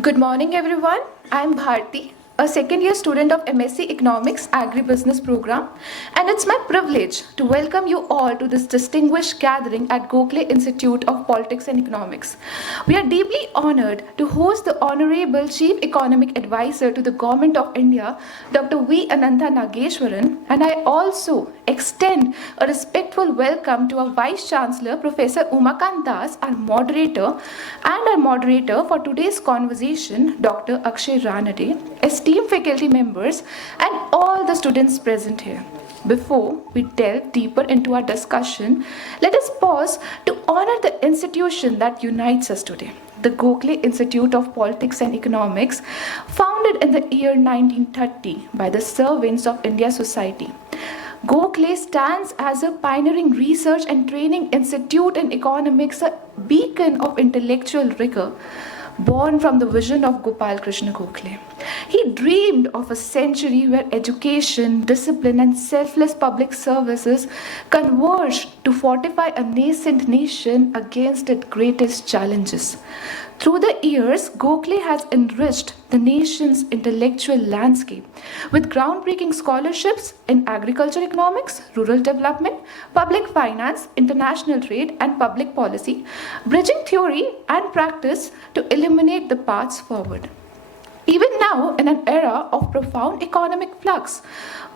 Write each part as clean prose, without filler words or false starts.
Good morning, everyone. I'm Bharti, a second year student of MSc Economics Agribusiness program, and it's my privilege to welcome you all to this distinguished gathering at Gokhale Institute of Politics and Economics. We are deeply honored to host the Honorable Chief Economic Advisor to the Government of India, Dr. V. Anantha Nageswaran, and I also extend a respectful welcome to our Vice Chancellor, Professor Umakant Das, our moderator for today's conversation, Dr. Akshay Ranade, esteemed faculty members, and all the students present here. Before we delve deeper into our discussion, let us pause to honor the institution that unites us today. The Gokhale Institute of Politics and Economics, founded in the year 1930 by the servants of India Society. Gokhale stands as a pioneering research and training institute in economics, a beacon of intellectual rigor, born from the vision of Gopal Krishna Gokhale. He dreamed of a century where education, discipline, and selfless public services converged to fortify a nascent nation against its greatest challenges. Through the years, Gokhale has enriched the nation's intellectual landscape with groundbreaking scholarships in agriculture economics, rural development, public finance, international trade, and public policy, bridging theory and practice to illuminate the paths forward. Even now, in an era of profound economic flux,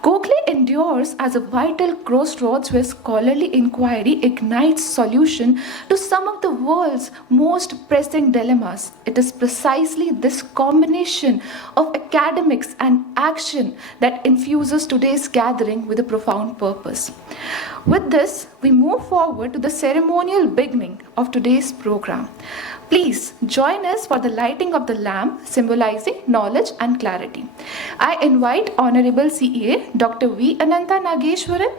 Gokhale endures as a vital crossroads where scholarly inquiry ignites solution to some of the world's most pressing dilemmas. It is precisely this combination of academics and action that infuses today's gathering with a profound purpose. With this, we move forward to the ceremonial beginning of today's program. Please join us for the lighting of the lamp symbolizing knowledge and clarity. I invite Honorable CEA Dr. V. Anantha Nageswaran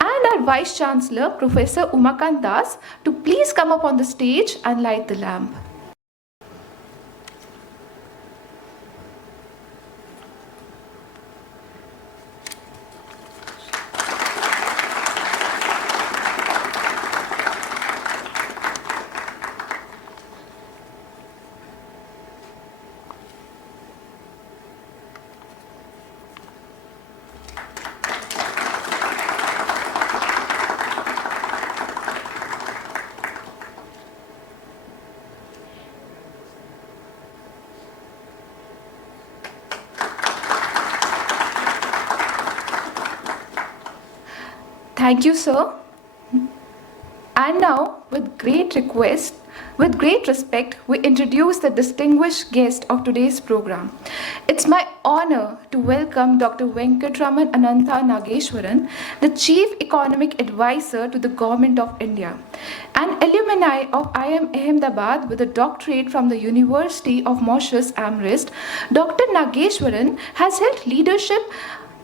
and our Vice Chancellor Professor Umakant Das to please come up on the stage and light the lamp. Thank you, sir. And now, with great respect, we introduce the distinguished guest of today's program. It's my honor to welcome Dr. Venkatraman Anantha Nageswaran, the Chief Economic Advisor to the Government of India. An alumni of IIM Ahmedabad with a doctorate from the University of Mauritius Amherst, Dr. Nageswaran has held leadership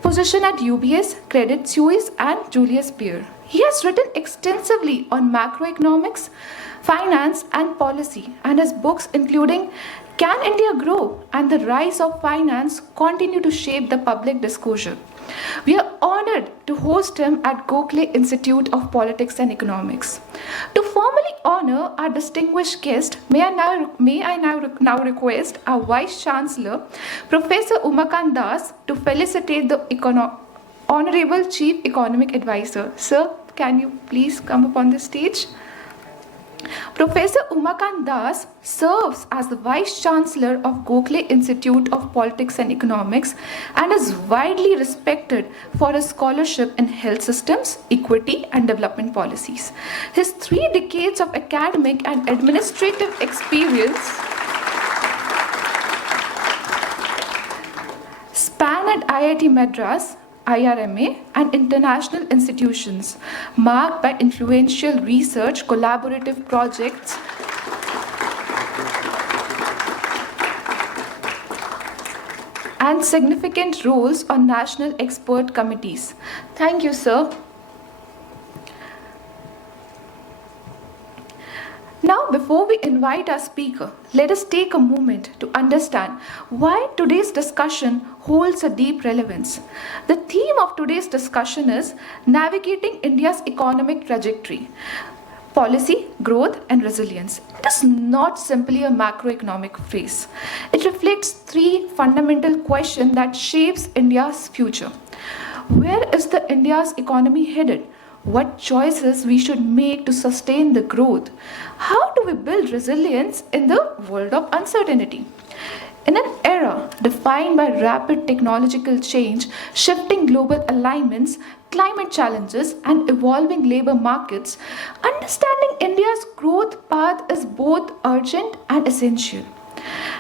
position at UBS, Credit Suisse, and Julius Baer. He has written extensively on macroeconomics, finance, and policy, and his books including Can India Grow and The Rise of Finance continue to shape the public discourse. We are honored to host him at Gokhale Institute of Politics and Economics. To formally honor our distinguished guest, may I now request our Vice Chancellor, Professor Umakant Das, to felicitate the Honorable Chief Economic Advisor. Sir, can you please come up on the stage? Professor Umakant Das serves as the Vice Chancellor of Gokhale Institute of Politics and Economics and is widely respected for his scholarship in health systems, equity, and development policies. His 3 decades of academic and administrative experience span at IIT Madras, IRMA, and international institutions, marked by influential research, collaborative projects, and significant roles on national expert committees. Thank you, sir. Now, before we invite our speaker, let us take a moment to understand why today's discussion holds a deep relevance. The theme of today's discussion is navigating India's economic trajectory. Policy, growth, and resilience. It is not simply a macroeconomic phrase. It reflects three fundamental questions that shapes India's future. Where is the India's economy headed? What choices we should make to sustain the growth? How do we build resilience in the world of uncertainty? In an era defined by rapid technological change, shifting global alignments, climate challenges, and evolving labor markets, understanding India's growth path is both urgent and essential.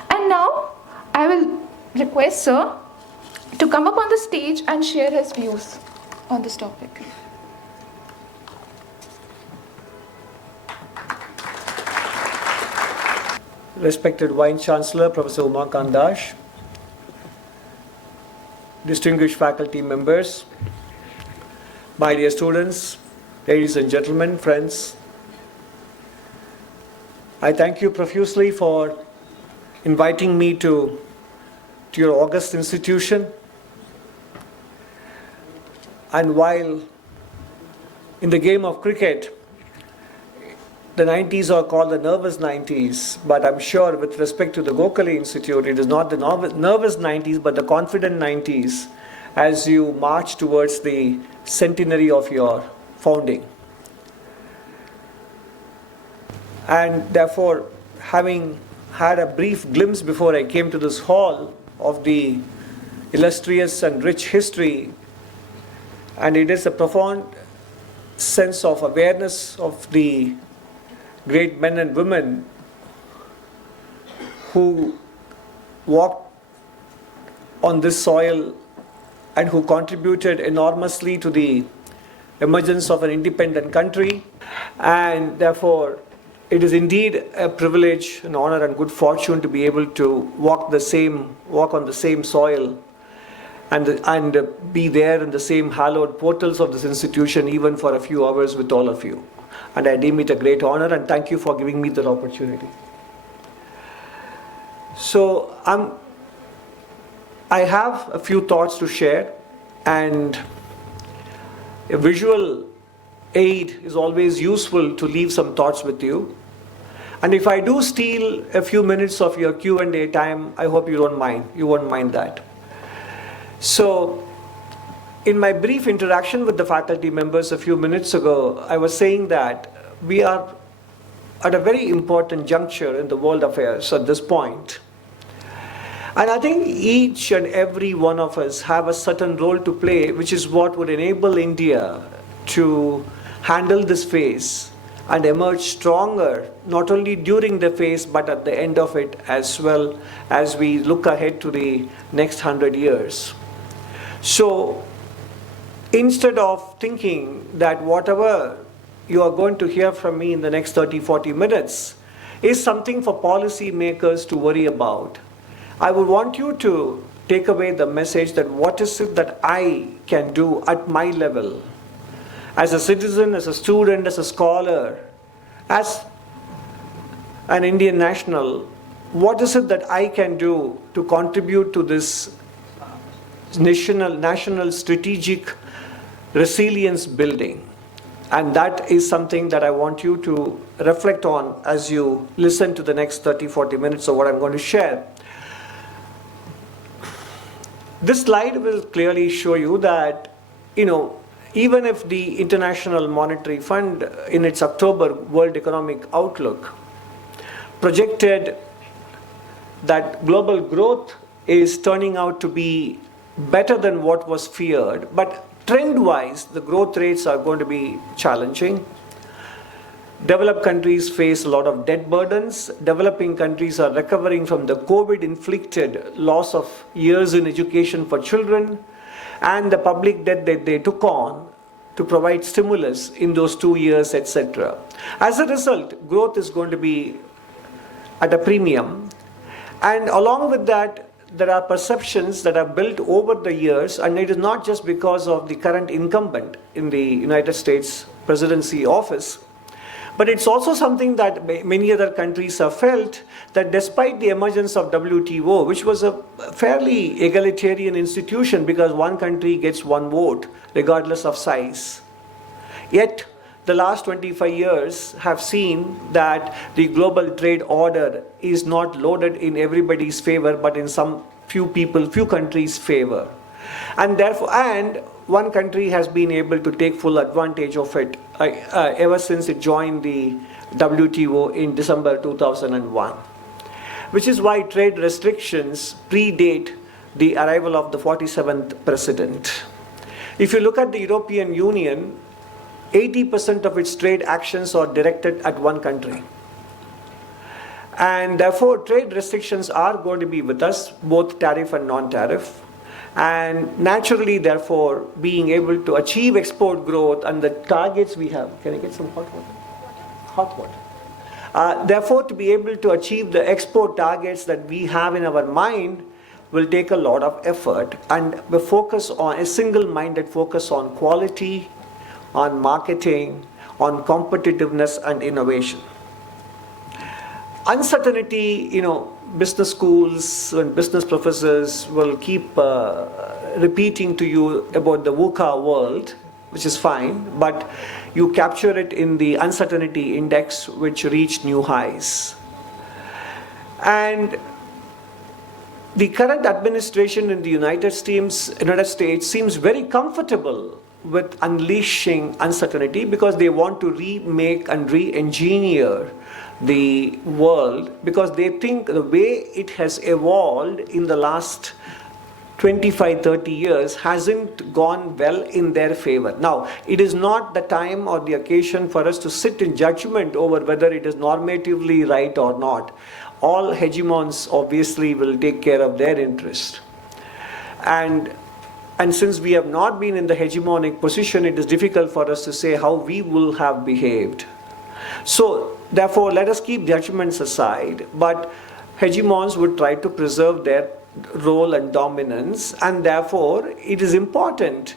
And now, I will request Sir to come up on the stage and share his views on this topic. Respected Vice Chancellor, Professor Umakant Dash, distinguished faculty members, my dear students, ladies and gentlemen, friends, I thank you profusely for inviting me to your august institution. And while in the game of cricket, the 90s are called the nervous 90s, but I'm sure with respect to the Gokhale Institute, it is not the nervous 90s, but the confident 90s as you march towards the centenary of your founding. And therefore, having had a brief glimpse before I came to this hall of the illustrious and rich history, and it is a profound sense of awareness of the great men and women who walked on this soil and who contributed enormously to the emergence of an independent country. And therefore, it is indeed a privilege, an honor, and good fortune to be able to walk on the same soil and be there in the same hallowed portals of this institution even for a few hours with all of you. And I deem it a great honor, and thank you for giving me that opportunity. So I have a few thoughts to share, and a visual aid is always useful to leave some thoughts with you. And if I do steal a few minutes of your Q&A time, I hope you don't mind. You won't mind that. So, in my brief interaction with the faculty members a few minutes ago, I was saying that we are at a very important juncture in the world affairs at this point. And I think each and every one of us have a certain role to play, which is what would enable India to handle this phase and emerge stronger, not only during the phase, but at the end of it as well, as we look ahead to the next 100 years. So, instead of thinking that whatever you are going to hear from me in the next 30-40 minutes is something for policy makers to worry about, I would want you to take away the message that what is it that I can do at my level, as a citizen, as a student, as a scholar, as an Indian national, what is it that I can do to contribute to this national strategic resilience building? And that is something that I want you to reflect on as you listen to the next 30-40 minutes of what I'm going to share. This slide will clearly show you that, even if the International Monetary Fund in its October World Economic Outlook projected that global growth is turning out to be better than what was feared, but trend-wise, the growth rates are going to be challenging. Developed countries face a lot of debt burdens. Developing countries are recovering from the COVID-inflicted loss of years in education for children and the public debt that they took on to provide stimulus in those 2 years, etc. As a result, growth is going to be at a premium. And along with that, there are perceptions that are built over the years, and it is not just because of the current incumbent in the United States presidency office, but it's also something that many other countries have felt, that despite the emergence of WTO, which was a fairly egalitarian institution because one country gets one vote regardless of size, yet the last 25 years have seen that the global trade order is not loaded in everybody's favor, but in some few countries' favor. And therefore, and one country has been able to take full advantage of it ever since it joined the WTO in December 2001. Which is why trade restrictions predate the arrival of the 47th president. If you look at the European Union, 80% of its trade actions are directed at one country. And therefore, trade restrictions are going to be with us, both tariff and non-tariff. And naturally, therefore, being able to achieve export growth and the targets we have. Can I get some hot water? Hot water. Therefore, to be able to achieve the export targets that we have in our mind will take a lot of effort, and we focus on a single-minded focus on quality, on marketing, on competitiveness and innovation. Uncertainty, business schools and business professors will keep repeating to you about the VUCA world, which is fine, but you capture it in the uncertainty index, which reached new highs. And the current administration in the United States seems very comfortable with unleashing uncertainty because they want to remake and re-engineer the world, because they think the way it has evolved in the last 25-30 years hasn't gone well in their favor. Now, it is not the time or the occasion for us to sit in judgment over whether it is normatively right or not. All hegemons obviously will take care of their interest. And since we have not been in the hegemonic position, it is difficult for us to say how we will have behaved. So, therefore, let us keep judgments aside, but hegemons would try to preserve their role and dominance, and therefore, it is important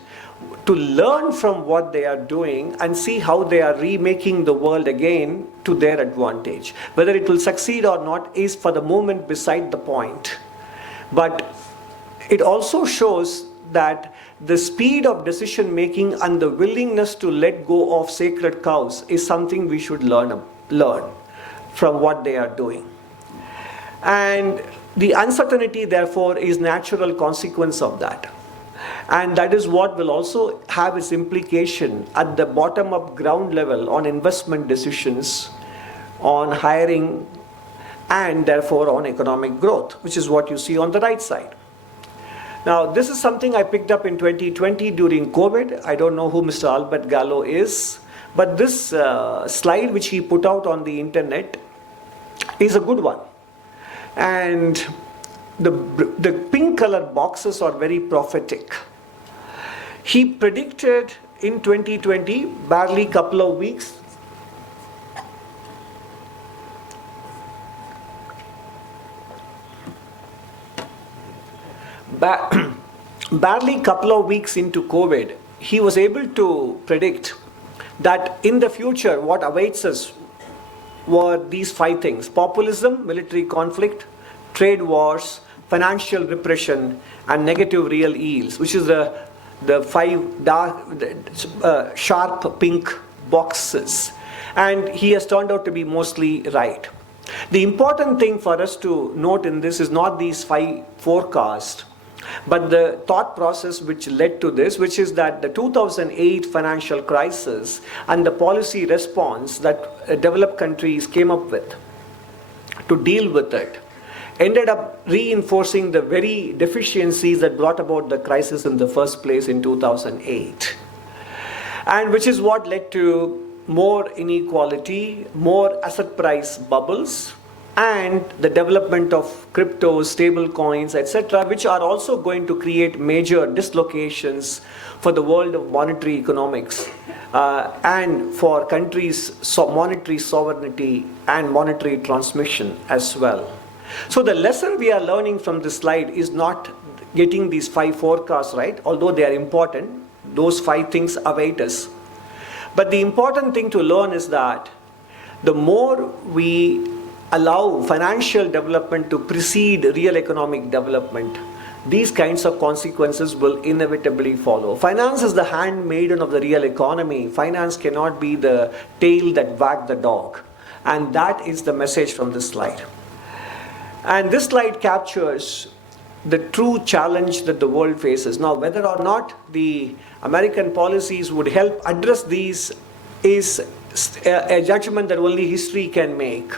to learn from what they are doing and see how they are remaking the world again to their advantage. Whether it will succeed or not is for the moment beside the point. But it also shows that the speed of decision making and the willingness to let go of sacred cows is something we should learn from what they are doing. And the uncertainty, therefore, is natural consequence of that. And that is what will also have its implication at the bottom of ground level on investment decisions, on hiring, and therefore on economic growth, which is what you see on the right side. Now, this is something I picked up in 2020 during COVID. I don't know who Mr. Albert Gallo is, but this slide which he put out on the internet is a good one. And the pink colored boxes are very prophetic. He predicted in 2020, barely a couple of weeks, barely a couple of weeks into COVID, he was able to predict that in the future what awaits us were these 5 things: populism, military conflict, trade wars, financial repression, and negative real yields, which is the 5 dark, sharp pink boxes. And he has turned out to be mostly right. The important thing for us to note in this is not these 5 forecasts, but the thought process which led to this, which is that the 2008 financial crisis and the policy response that developed countries came up with to deal with it ended up reinforcing the very deficiencies that brought about the crisis in the first place in 2008. And which is what led to more inequality, more asset price bubbles, and the development of cryptos, stable coins, etc., which are also going to create major dislocations for the world of monetary economics and for countries' monetary sovereignty and monetary transmission as well. So the lesson we are learning from this slide is not getting these 5 forecasts right, although they are important. Those 5 things await us. But the important thing to learn is that the more we allow financial development to precede real economic development, these kinds of consequences will inevitably follow. Finance is the handmaiden of the real economy. Finance cannot be the tail that wagged the dog. And that is the message from this slide. And this slide captures the true challenge that the world faces. Now, whether or not the American policies would help address these is a judgment that only history can make.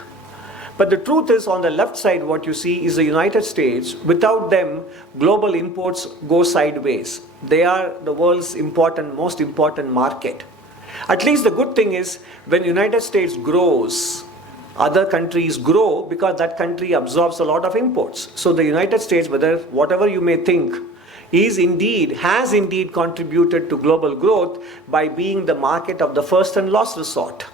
But the truth is, on the left side, what you see is the United States. Without them, global imports go sideways. They are the world's most important market. At least the good thing is, when the United States grows, other countries grow because that country absorbs a lot of imports. So the United States, whatever you may think, has indeed contributed to global growth by being the market of the first and last resort.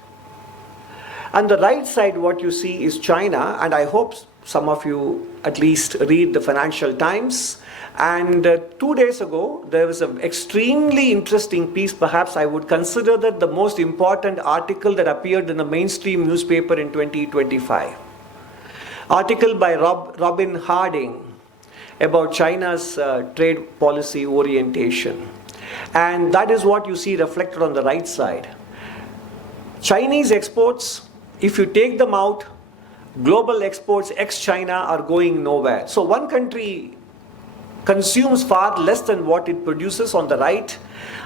On the right side, what you see is China, and I hope some of you at least read the Financial Times. And 2 days ago, there was an extremely interesting piece. Perhaps I would consider that the most important article that appeared in a mainstream newspaper in 2025. Article by Robin Harding about China's trade policy orientation. And that is what you see reflected on the right side. Chinese exports, if you take them out, global exports ex-China are going nowhere. So one country consumes far less than what it produces on the right.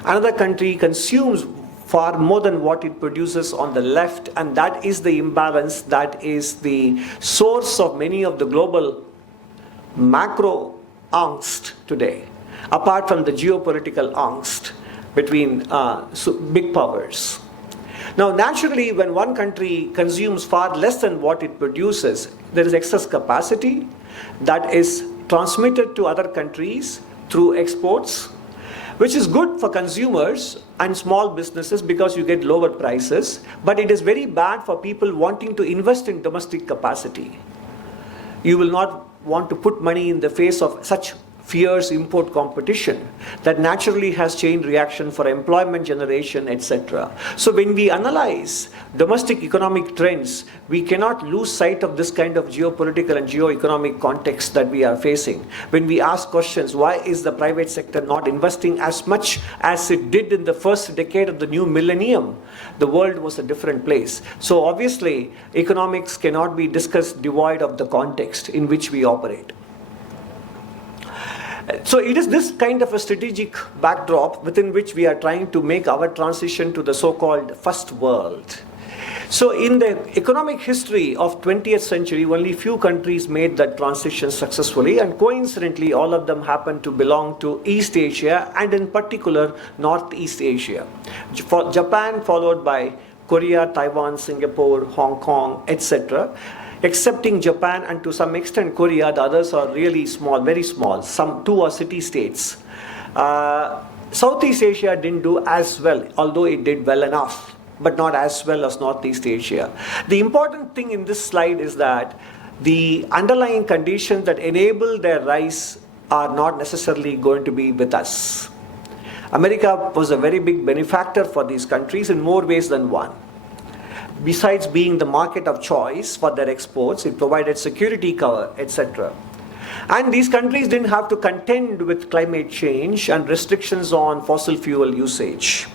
Another country consumes far more than what it produces on the left. And that is the imbalance, that is the source of many of the global macro angst today, apart from the geopolitical angst between big powers. Now, naturally, when one country consumes far less than what it produces, there is excess capacity that is transmitted to other countries through exports, which is good for consumers and small businesses because you get lower prices, but it is very bad for people wanting to invest in domestic capacity. You will not want to put money in the face of such fierce import competition that naturally has chain reaction for employment generation, etc. So when we analyze domestic economic trends, we cannot lose sight of this kind of geopolitical and geoeconomic context that we are facing. When we ask questions, why is the private sector not investing as much as it did in the first decade of the new millennium? The world was a different place. So obviously, economics cannot be discussed devoid of the context in which we operate. So it is this kind of a strategic backdrop within which we are trying to make our transition to the so-called first world. So in the economic history of 20th century, only few countries made that transition successfully, and coincidentally, all of them happen to belong to East Asia, and in particular, Northeast Asia. Japan, followed by Korea, Taiwan, Singapore, Hong Kong, etc. Excepting Japan and to some extent Korea, the others are really small, very small. Some two are city-states. Southeast Asia didn't do as well, although it did well enough, but not as well as Northeast Asia. The important thing in this slide is that the underlying conditions that enable their rise are not necessarily going to be with us. America was a very big benefactor for these countries in more ways than one. Besides being the market of choice for their exports, it provided security cover, etc. And these countries didn't have to contend with climate change and restrictions on fossil fuel usage.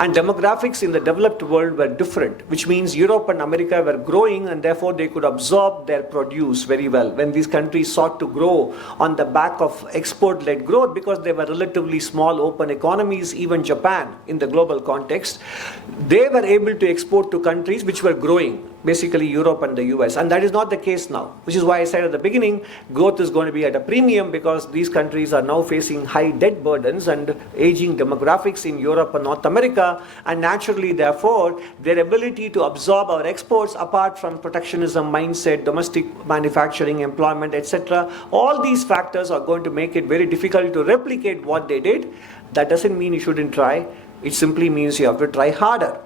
And demographics in the developed world were different, which means Europe and America were growing and therefore they could absorb their produce very well when these countries sought to grow on the back of export-led growth because they were relatively small open economies, even Japan in the global context. They were able to export to countries which were growing, basically Europe and the US. And that is not the case now, which is why I said at the beginning, growth is going to be at a premium because these countries are now facing high debt burdens and aging demographics in Europe and North America. And naturally, therefore, their ability to absorb our exports apart from protectionism mindset, domestic manufacturing, employment, etc., all these factors are going to make it very difficult to replicate what they did. That doesn't mean you shouldn't try. It simply means you have to try harder.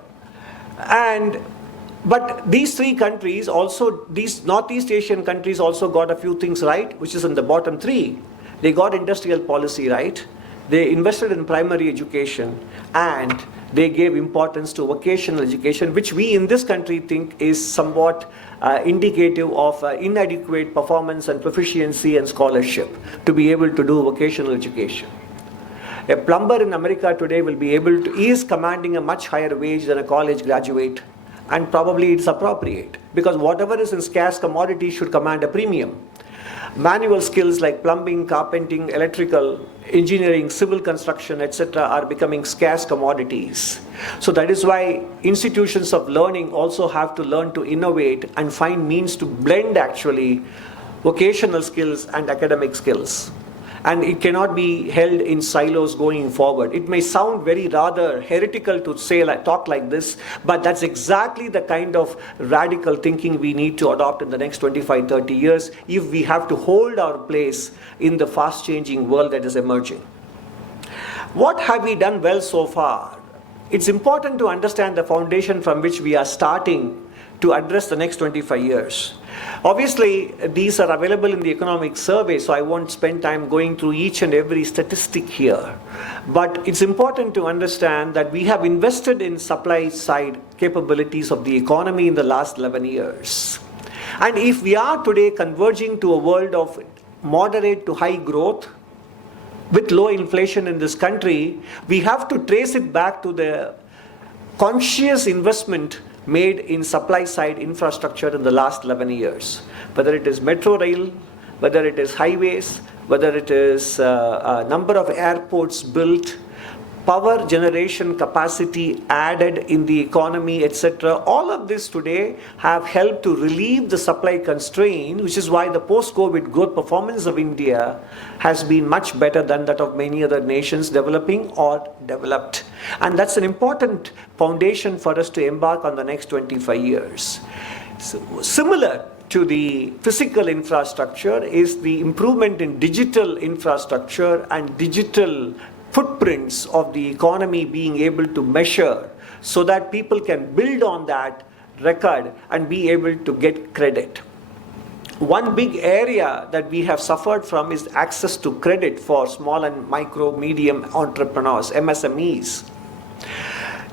But these three countries also, these Northeast Asian countries also got a few things right, which is in the bottom three. They got industrial policy right. They invested in primary education and they gave importance to vocational education, which we in this country think is somewhat indicative of inadequate performance and proficiency and scholarship to be able to do vocational education. A plumber in America today will be able to, is commanding a much higher wage than a college graduate, and probably it's appropriate because whatever is in scarce commodity should command a premium. Manual skills like plumbing, carpenting, electrical, engineering, civil construction, etc. are becoming scarce commodities. So that is why institutions of learning also have to learn to innovate and find means to blend actually vocational skills and academic skills. And it cannot be held in silos going forward. It may sound very rather heretical to say talk like this, but that's exactly the kind of radical thinking we need to adopt in the next 25, 30 years if we have to hold our place in the fast changing world that is emerging. What have we done well so far? It's important to understand the foundation from which we are starting to address the next 25 years. Obviously, these are available in the economic survey, so I won't spend time going through each and every statistic here. But it's important to understand that we have invested in supply side capabilities of the economy in the last 11 years. And if we are today converging to a world of moderate to high growth, with low inflation in this country, we have to trace it back to the conscious investment made in supply side infrastructure in the last 11 years. Whether it is metro rail, whether it is highways, whether it is a number of airports built, power generation capacity added in the economy, etc. All of this today have helped to relieve the supply constraint, which is why the post-COVID growth performance of India has been much better than that of many other nations developing or developed. And that's an important foundation for us to embark on the next 25 years. So, similar to the physical infrastructure is the improvement in digital infrastructure and digital footprints of the economy being able to measure so that people can build on that record and be able to get credit. One big area that we have suffered from is access to credit for small and micro, medium entrepreneurs, MSMEs.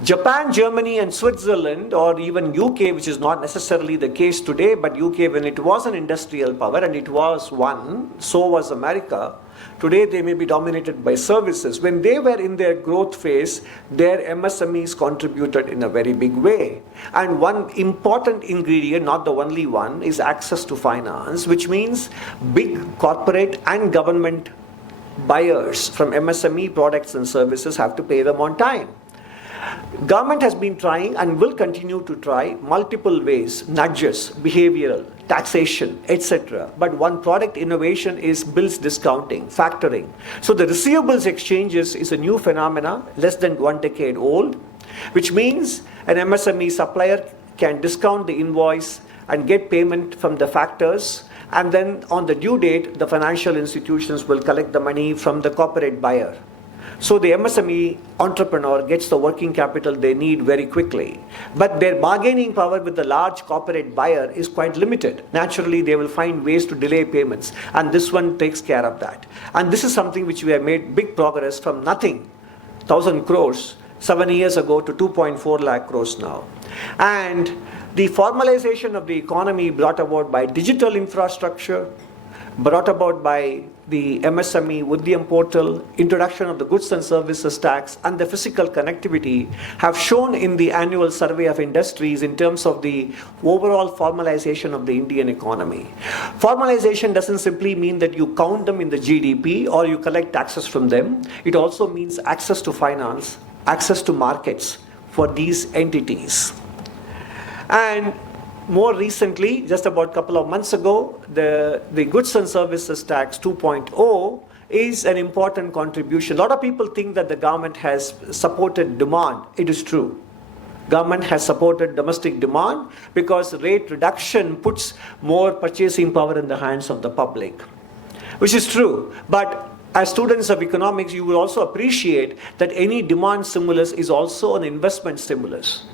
Japan, Germany and Switzerland, or even UK, which is not necessarily the case today, but UK, when it was an industrial power, and it was one, so was America. Today they may be dominated by services. When they were in their growth phase, their MSMEs contributed in a very big way. And one important ingredient, not the only one, is access to finance, which means big corporate and government buyers from MSME products and services have to pay them on time. Government has been trying and will continue to try multiple ways, nudges, behavioral, taxation, etc. But one product innovation is bills discounting, factoring. So the receivables exchanges is a new phenomena, less than 1 decade old, which means an MSME supplier can discount the invoice and get payment from the factors, and then on the due date, the financial institutions will collect the money from the corporate buyer. So the MSME entrepreneur gets the working capital they need very quickly. But their bargaining power with the large corporate buyer is quite limited. Naturally, they will find ways to delay payments. And this one takes care of that. And this is something which we have made big progress from nothing, 1,000 crores, 7 years ago to 2.4 lakh crores now. And the formalization of the economy brought about by digital infrastructure, brought about by the MSME Udyam portal, introduction of the goods and services tax, and the physical connectivity have shown in the annual survey of industries in terms of the overall formalization of the Indian economy. Formalization doesn't simply mean that you count them in the GDP or you collect taxes from them. It also means access to finance, access to markets for these entities. And more recently, just about a couple of months ago, the goods and services tax 2.0 is an important contribution. A lot of people think that the government has supported demand. It is true. Government has supported domestic demand because rate reduction puts more purchasing power in the hands of the public, which is true. But as students of economics, you will also appreciate that any demand stimulus is also an investment stimulus,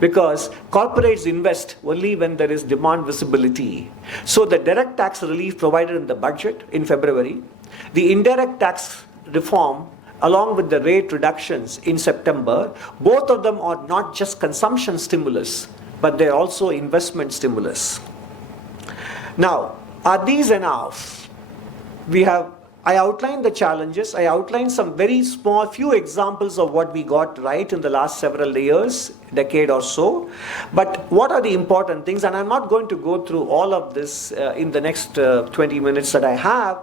because corporates invest only when there is demand visibility. So the direct tax relief provided in the budget in February, the indirect tax reform along with the rate reductions in September, both of them are not just consumption stimulus, but they're also investment stimulus. Now, are these enough? I outlined the challenges. I outlined some very small, few examples of what we got right in the last several years, decade or so. But what are the important things? And I'm not going to go through all of this in the next 20 minutes that I have.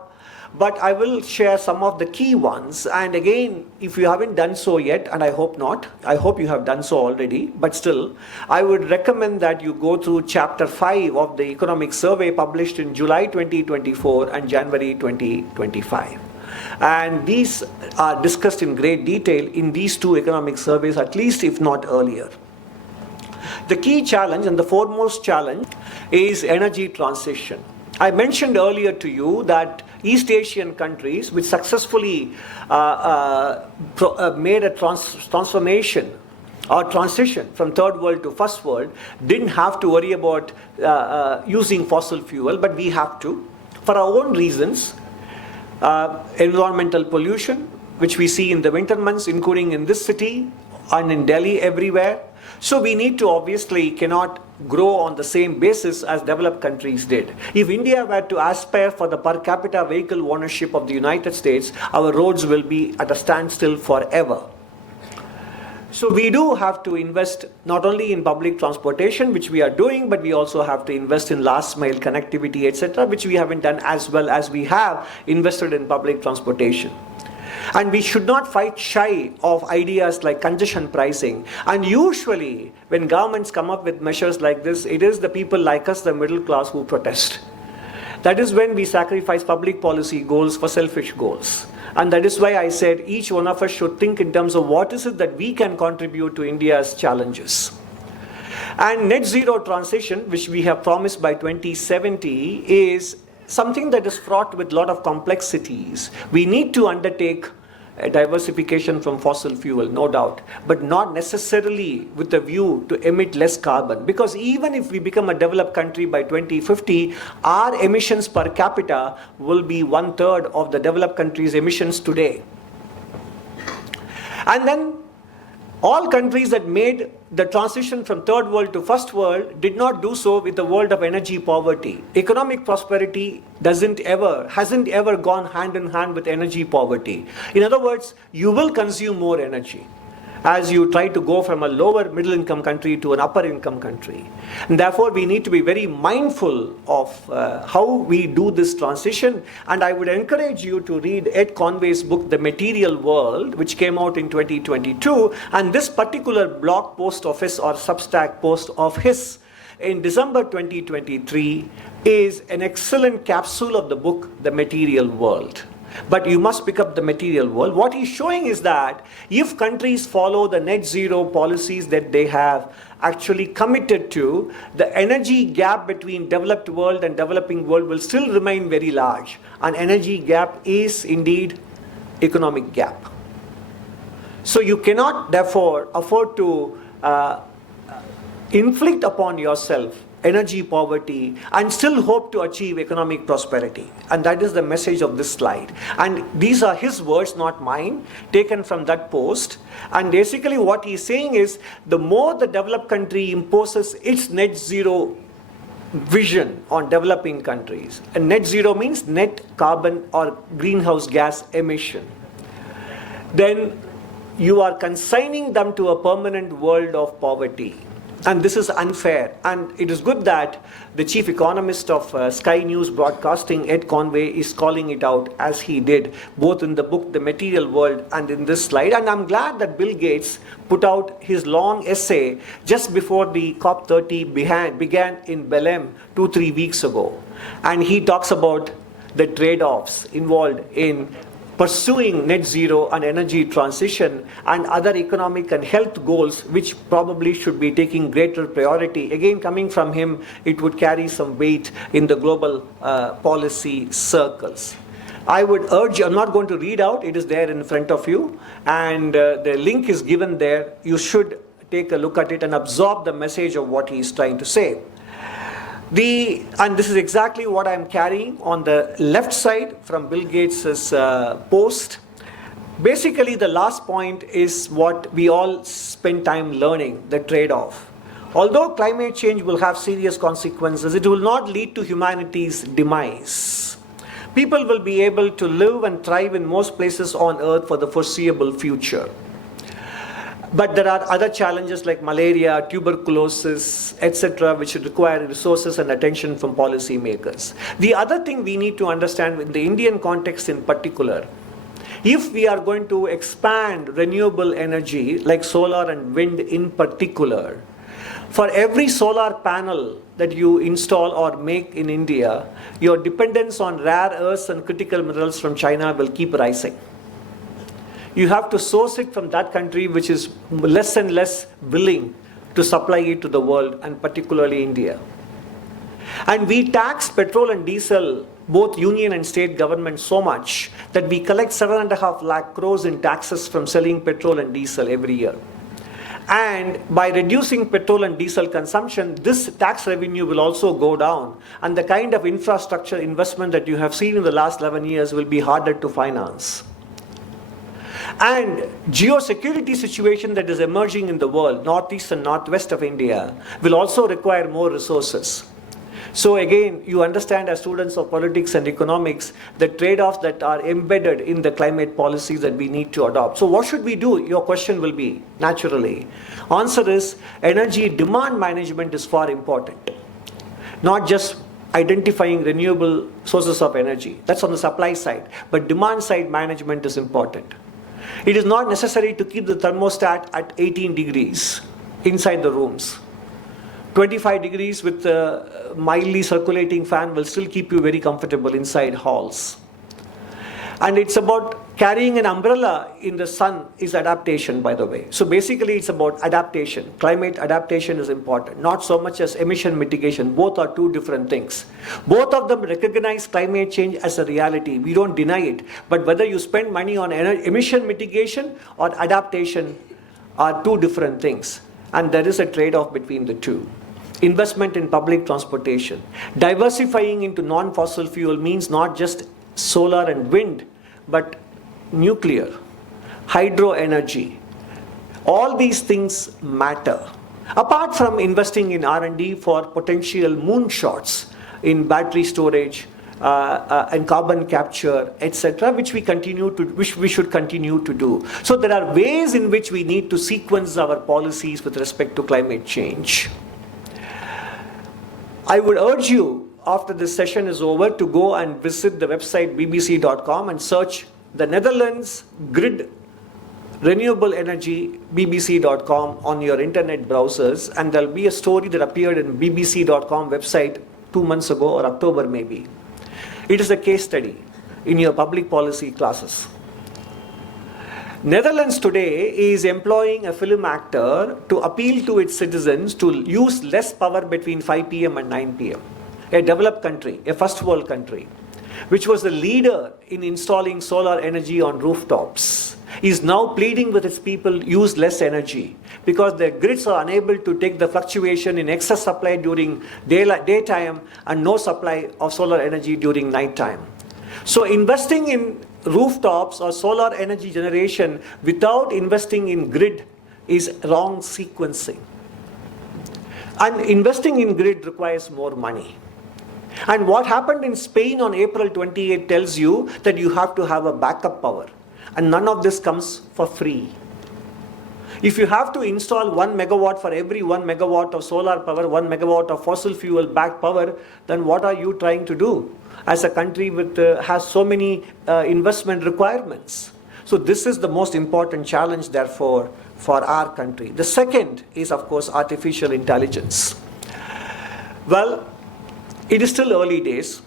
But I will share some of the key ones. And again, if you haven't done so yet, and I hope not, I hope you have done so already, but still, I would recommend that you go through chapter 5 of the economic survey published in July 2024 and January 2025. And these are discussed in great detail in these two economic surveys, at least if not earlier. The key challenge and the foremost challenge is energy transition. I mentioned earlier to you that East Asian countries, which successfully made a transformation or transition from third world to first world, didn't have to worry about using fossil fuel, but we have to, for our own reasons. Environmental pollution, which we see in the winter months, including in this city and in Delhi, everywhere. So we need to cannot grow on the same basis as developed countries did. If India were to aspire for the per capita vehicle ownership of the United States, our roads will be at a standstill forever. So we do have to invest not only in public transportation, which we are doing, but we also have to invest in last mile connectivity, etc., which we haven't done as well as we have invested in public transportation. And we should not fight shy of ideas like congestion pricing. And usually, when governments come up with measures like this, it is the people like us, the middle class, who protest. That is when we sacrifice public policy goals for selfish goals. And that is why I said each one of us should think in terms of what is it that we can contribute to India's challenges. And net zero transition, which we have promised by 2070, is something that is fraught with a lot of complexities. We need to undertake a diversification from fossil fuel, no doubt, but not necessarily with a view to emit less carbon. Because even if we become a developed country by 2050, our emissions per capita will be 1/3 of the developed countries' emissions today. And then all countries that made the transition from third world to first world did not do so with the world of energy poverty. Economic prosperity hasn't ever gone hand in hand with energy poverty. In other words, you will consume more energy as you try to go from a lower middle income country to an upper income country. And therefore, we need to be very mindful of how we do this transition. And I would encourage you to read Ed Conway's book, The Material World, which came out in 2022. And this particular blog post of his, or Substack post of his, in December 2023 is an excellent capsule of the book, The Material World. But you must pick up The Material World. What he's showing is that if countries follow the net zero policies that they have actually committed to, the energy gap between developed world and developing world will still remain very large. An energy gap is indeed economic gap. So you cannot therefore afford to inflict upon yourself energy poverty and still hope to achieve economic prosperity. And that is the message of this slide. And these are his words, not mine, taken from that post. And basically what he's saying is, the more the developed country imposes its net zero vision on developing countries, and net zero means net carbon or greenhouse gas emission, then you are consigning them to a permanent world of poverty. And this is unfair. And it is good that the chief economist of Sky News Broadcasting, Ed Conway, is calling it out as he did, both in the book The Material World and in this slide. And I'm glad that Bill Gates put out his long essay just before the COP30 began in Belém 2-3 weeks ago. And he talks about the trade-offs involved in pursuing net zero and energy transition and other economic and health goals, which probably should be taking greater priority. Again, coming from him, it would carry some weight in the global policy circles. I would urge, I'm not going to read out, it is there in front of you, and the link is given there. You should take a look at it and absorb the message of what he is trying to say. And this is exactly what I'm carrying on the left side from Bill Gates' post. Basically, the last point is what we all spend time learning, the trade-off. Although climate change will have serious consequences, it will not lead to humanity's demise. People will be able to live and thrive in most places on Earth for the foreseeable future. But there are other challenges like malaria, tuberculosis, etc., which require resources and attention from policymakers. The other thing we need to understand in the Indian context in particular, if we are going to expand renewable energy like solar and wind in particular, for every solar panel that you install or make in India, your dependence on rare earths and critical minerals from China will keep rising. You have to source it from that country which is less and less willing to supply it to the world, and particularly India. And we tax petrol and diesel, both union and state governments, so much that we collect 7.5 lakh crores in taxes from selling petrol and diesel every year. And by reducing petrol and diesel consumption, this tax revenue will also go down. And the kind of infrastructure investment that you have seen in the last 11 years will be harder to finance. And geosecurity situation that is emerging in the world, northeast and northwest of India, will also require more resources. So again, you understand as students of politics and economics, the trade-offs that are embedded in the climate policies that we need to adopt. So what should we do? Your question will be, naturally. Answer is, energy demand management is far important. Not just identifying renewable sources of energy. That's on the supply side. But demand side management is important. It is not necessary to keep the thermostat at 18 degrees inside the rooms. 25 degrees with a mildly circulating fan will still keep you very comfortable inside halls. And it's about carrying an umbrella in the sun is adaptation, by the way. So basically it's about adaptation. Climate adaptation is important, not so much as emission mitigation. Both are two different things. Both of them recognize climate change as a reality. We don't deny it. But whether you spend money on emission mitigation or adaptation are two different things. And there is a trade-off between the two. Investment in public transportation. Diversifying into non-fossil fuel means not just solar and wind, but nuclear, hydro energy. All these things matter. Apart from investing in R&D for potential moonshots in battery storage and carbon capture, etc., which we should continue to do. So there are ways in which we need to sequence our policies with respect to climate change. I would urge you, after this session is over, to go and visit the website bbc.com and search the Netherlands grid renewable energy bbc.com on your internet browsers, and there'll be a story that appeared in bbc.com website 2 months ago, or October maybe. It is a case study in your public policy classes. Netherlands today is employing a film actor to appeal to its citizens to use less power between 5 p.m. and 9 p.m. A developed country, a first world country, which was the leader in installing solar energy on rooftops, is now pleading with its people use less energy because their grids are unable to take the fluctuation in excess supply during daytime and no supply of solar energy during nighttime. So investing in rooftops or solar energy generation without investing in grid is wrong sequencing. And investing in grid requires more money. And what happened in Spain on April 28 tells you that you have to have a backup power. And none of this comes for free. If you have to install 1 megawatt for every 1 megawatt of solar power, 1 megawatt of fossil fuel backed power, then what are you trying to do as a country with has so many investment requirements? So this is the most important challenge, therefore, for our country. The second is, of course, artificial intelligence. Well, it is still early days,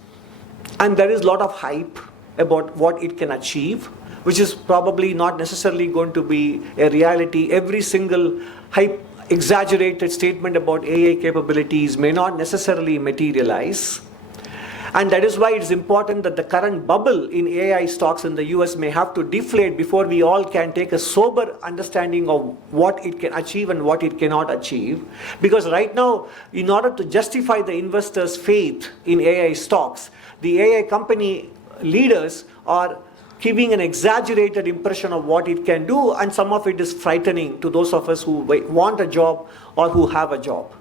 and there is a lot of hype about what it can achieve, which is probably not necessarily going to be a reality. Every single hype, exaggerated statement about AI capabilities may not necessarily materialize. And that is why it is important that the current bubble in AI stocks in the US may have to deflate before we all can take a sober understanding of what it can achieve and what it cannot achieve. Because right now, in order to justify the investors' faith in AI stocks, the AI company leaders are giving an exaggerated impression of what it can do, and some of it is frightening to those of us who want a job or who have a job.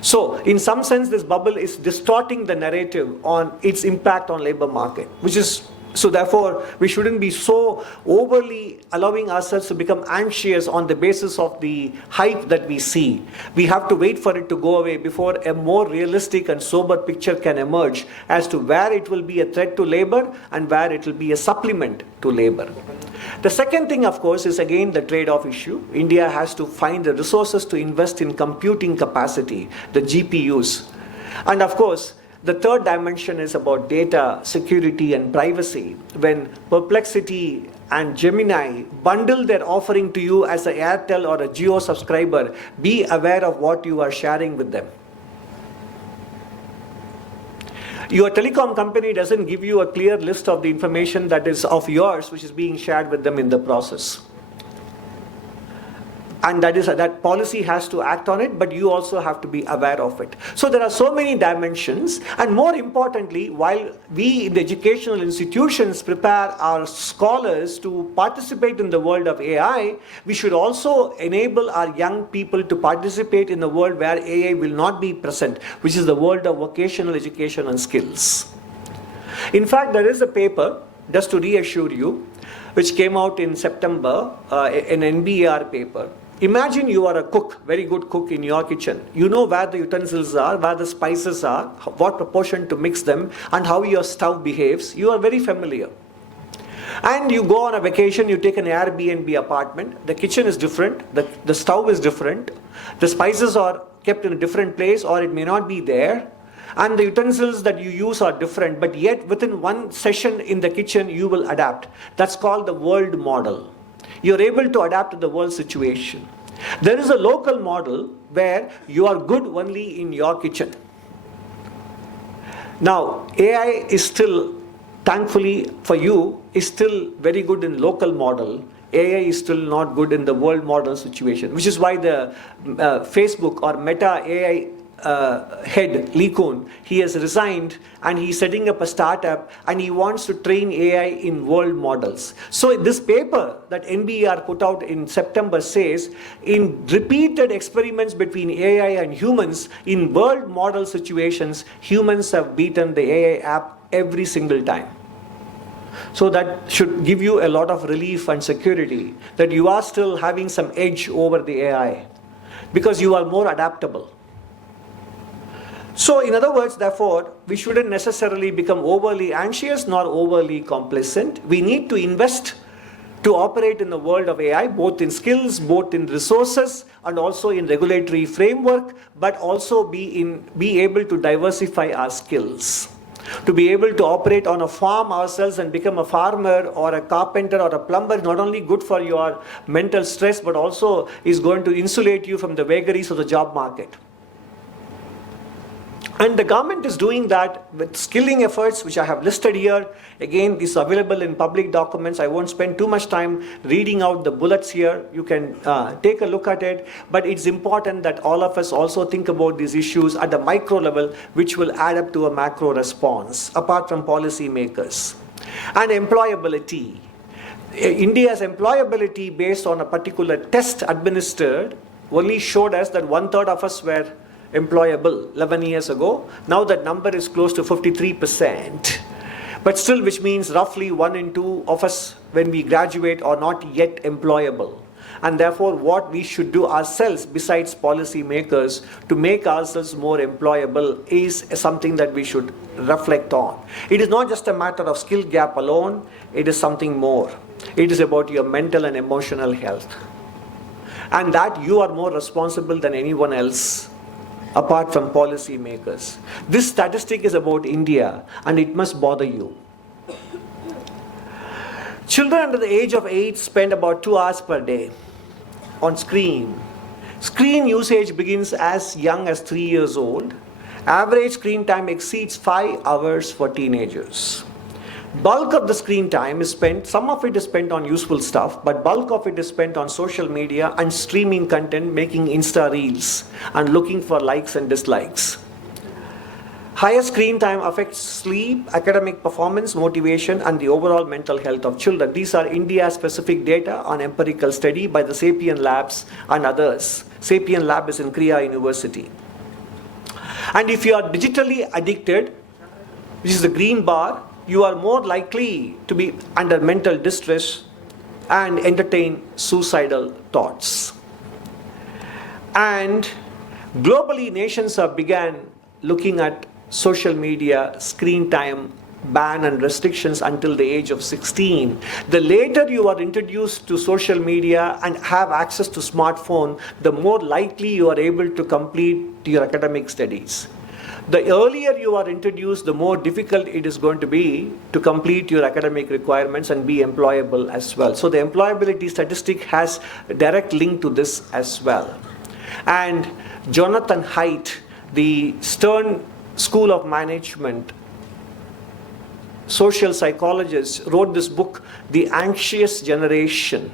So, in some sense, this bubble is distorting the narrative on its impact on labor market, which is, so therefore, we shouldn't be so overly allowing ourselves to become anxious on the basis of the hype that we see. We have to wait for it to go away before a more realistic and sober picture can emerge as to where it will be a threat to labor and where it will be a supplement to labor. The second thing, of course, is again the trade-off issue. India has to find the resources to invest in computing capacity, the GPUs. And of course, the third dimension is about data security and privacy. When Perplexity and Gemini bundle their offering to you as an Airtel or a Jio subscriber, be aware of what you are sharing with them. Your telecom company doesn't give you a clear list of the information that is of yours, which is being shared with them in the process. And that policy has to act on it, but you also have to be aware of it. So there are so many dimensions, and more importantly, while we in the educational institutions prepare our scholars to participate in the world of AI, we should also enable our young people to participate in the world where AI will not be present, which is the world of vocational education and skills. In fact, there is a paper, just to reassure you, which came out in September, an NBER paper. Imagine you are a cook, very good cook in your kitchen. You know where the utensils are, where the spices are, what proportion to mix them, and how your stove behaves. You are very familiar. And you go on a vacation, you take an Airbnb apartment. The kitchen is different, the stove is different, the spices are kept in a different place or it may not be there. And the utensils that you use are different, but yet within one session in the kitchen, you will adapt. That's called the world model. You're able to adapt to the world situation. There is a local model where you are good only in your kitchen. Now, AI is still, thankfully for you, is still very good in local model. AI is still not good in the world model situation, which is why the Facebook or Meta AI head, Lee Kuhn, he has resigned and he's setting up a startup and he wants to train AI in world models. So this paper that NBER put out in September says, in repeated experiments between AI and humans, in world model situations, humans have beaten the AI app every single time. So that should give you a lot of relief and security that you are still having some edge over the AI because you are more adaptable. So in other words, therefore, we shouldn't necessarily become overly anxious nor overly complacent. We need to invest to operate in the world of AI, both in skills, both in resources, and also in regulatory framework, but also be able to diversify our skills. To be able to operate on a farm ourselves and become a farmer or a carpenter or a plumber is not only good for your mental stress, but also is going to insulate you from the vagaries of the job market. And the government is doing that with skilling efforts, which I have listed here. Again, this is available in public documents. I won't spend too much time reading out the bullets here. You can take a look at it. But it's important that all of us also think about these issues at the micro level, which will add up to a macro response, apart from policy makers. And employability. India's employability based on a particular test administered only showed us that 1/3 of us were employable 11 years ago. Now that number is close to 53%. But still, which means roughly 1 in 2 of us when we graduate are not yet employable. And therefore, what we should do ourselves, besides policy makers, to make ourselves more employable is something that we should reflect on. It is not just a matter of skill gap alone, it is something more. It is about your mental and emotional health. And that you are more responsible than anyone else, apart from policy makers. This statistic is about India and it must bother you. Children under the age of 8 spend about 2 hours per day on screen. Screen usage begins as young as 3 years old. Average screen time exceeds 5 hours for teenagers. Bulk of the screen time is spent, some of it is spent on useful stuff, but bulk of it is spent on social media and streaming content, making Insta reels and looking for likes and dislikes. Higher screen time affects sleep, academic performance, motivation, and the overall mental health of children. These are India-specific data on empirical study by the Sapien Labs and others. Sapien Lab is in Korea University. And if you are digitally addicted, which is the green bar, you are more likely to be under mental distress and entertain suicidal thoughts. And globally, nations have begun looking at social media, screen time, ban and restrictions until the age of 16. The later you are introduced to social media and have access to smartphone, the more likely you are able to complete your academic studies. The earlier you are introduced, the more difficult it is going to be to complete your academic requirements and be employable as well. So the employability statistic has a direct link to this as well. And Jonathan Haidt, the Stern School of Management social psychologist, wrote this book, The Anxious Generation.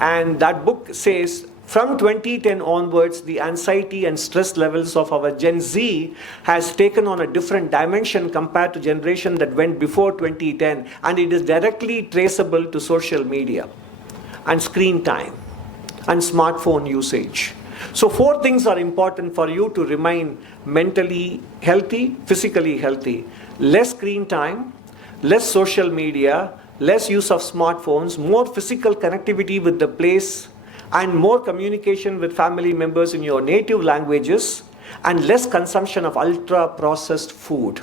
And that book says, from 2010 onwards, the anxiety and stress levels of our Gen Z has taken on a different dimension compared to generation that went before 2010, and it is directly traceable to social media and screen time and smartphone usage. So 4 things are important for you to remain mentally healthy, physically healthy. Less screen time, less social media, less use of smartphones, more physical connectivity with the place, and more communication with family members in your native languages, and less consumption of ultra-processed food.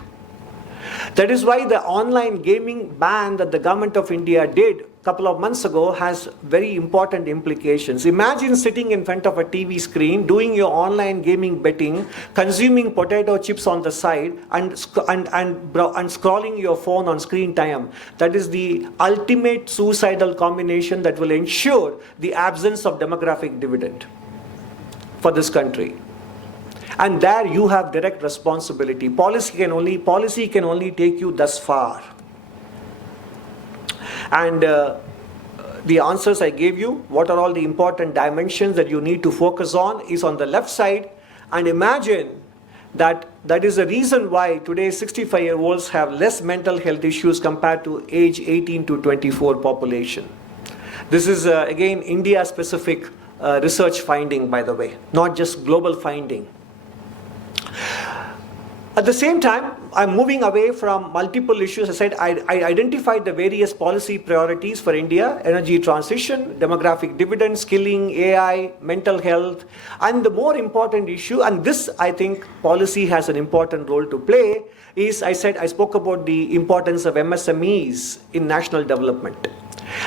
That is why the online gaming ban that the government of India did a couple of months ago has very important implications. Imagine sitting in front of a TV screen, doing your online gaming betting, consuming potato chips on the side, and scrolling your phone on screen time. That is the ultimate suicidal combination that will ensure the absence of demographic dividend for this country. And there you have direct responsibility. Policy can only take you thus far. And the answers I gave you, what are all the important dimensions that you need to focus on, is on the left side. And imagine that is the reason why today 65-year-olds have less mental health issues compared to age 18 to 24 population. This is again India-specific research finding, by the way, not just global finding. At the same time, I'm moving away from multiple issues. I said I identified the various policy priorities for India: energy transition, demographic dividend, skilling, AI, mental health, and the more important issue, and this I think policy has an important role to play, is I spoke about the importance of MSMEs in national development.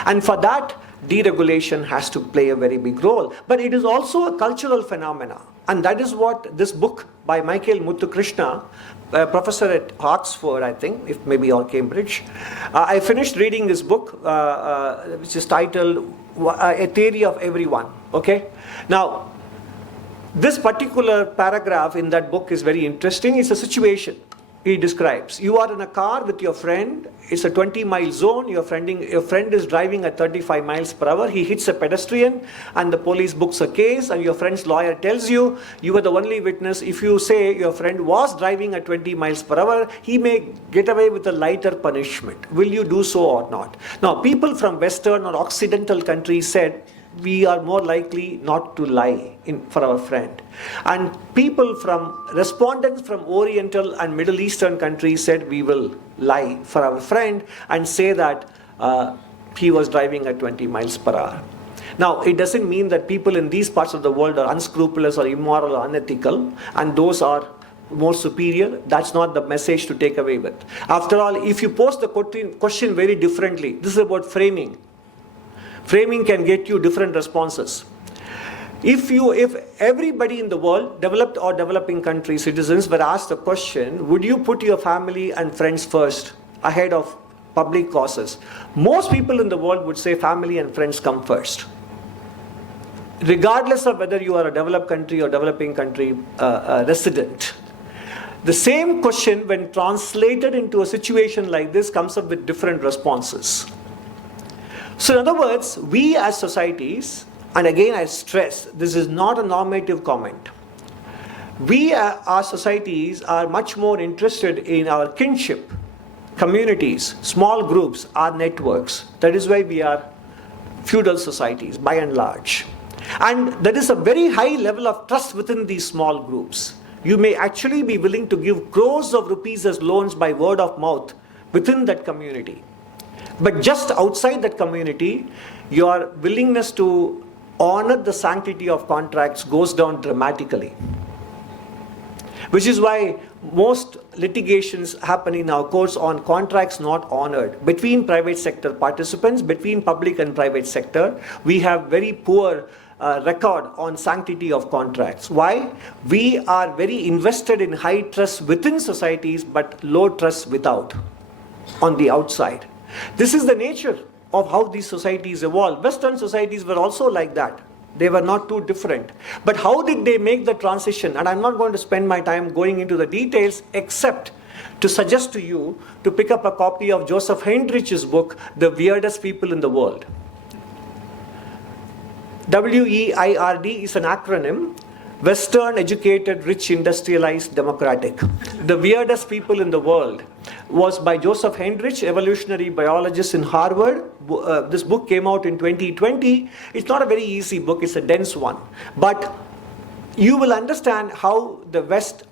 And for that, deregulation has to play a very big role. But it is also a cultural phenomena. And that is what this book by Michael Muthukrishna, a professor at Oxford, I think, if maybe, or Cambridge. I finished reading this book, which is titled A Theory of Everyone. Okay? Now, this particular paragraph in that book is very interesting. It's a situation he describes. You are in a car with your friend. It's a 20-mile zone. Your friend is driving at 35 miles per hour. He hits a pedestrian and the police books a case, and your friend's lawyer tells you are the only witness. If you say your friend was driving at 20 miles per hour, he may get away with a lighter punishment. Will you do so or not? Now, people from Western or Occidental countries said, we are more likely not to lie for our friend. And respondents from Oriental and Middle Eastern countries said, we will lie for our friend and say that he was driving at 20 miles per hour. Now, it doesn't mean that people in these parts of the world are unscrupulous or immoral or unethical, and those are more superior. That's not the message to take away with. After all, if you pose the question very differently, this is about framing. Framing can get you different responses. If everybody in the world, developed or developing country citizens, were asked the question, would you put your family and friends first ahead of public causes? Most people in the world would say family and friends come first, regardless of whether you are a developed country or developing country resident. The same question, when translated into a situation like this, comes up with different responses. So in other words, we as societies, and again I stress, this is not a normative comment. Our societies are much more interested in our kinship, communities, small groups, our networks. That is why we are feudal societies by and large. And there is a very high level of trust within these small groups. You may actually be willing to give crores of rupees as loans by word of mouth within that community. But just outside that community, your willingness to honor the sanctity of contracts goes down dramatically. Which is why most litigations happen in our courts on contracts not honored. Between private sector participants, between public and private sector, we have very poor record on sanctity of contracts. Why? We are very invested in high trust within societies, but low trust without, on the outside. This is the nature of how these societies evolved. Western societies were also like that. They were not too different. But how did they make the transition? And I'm not going to spend my time going into the details, except to suggest to you to pick up a copy of Joseph Heinrich's book, The Weirdest People in the World. WEIRD is an acronym. Western, educated, rich, industrialized, democratic. The Weirdest People in the World was by Joseph Heinrich, evolutionary biologist in Harvard. This book came out in 2020. It's not a very easy book, it's a dense one. But you will understand how the West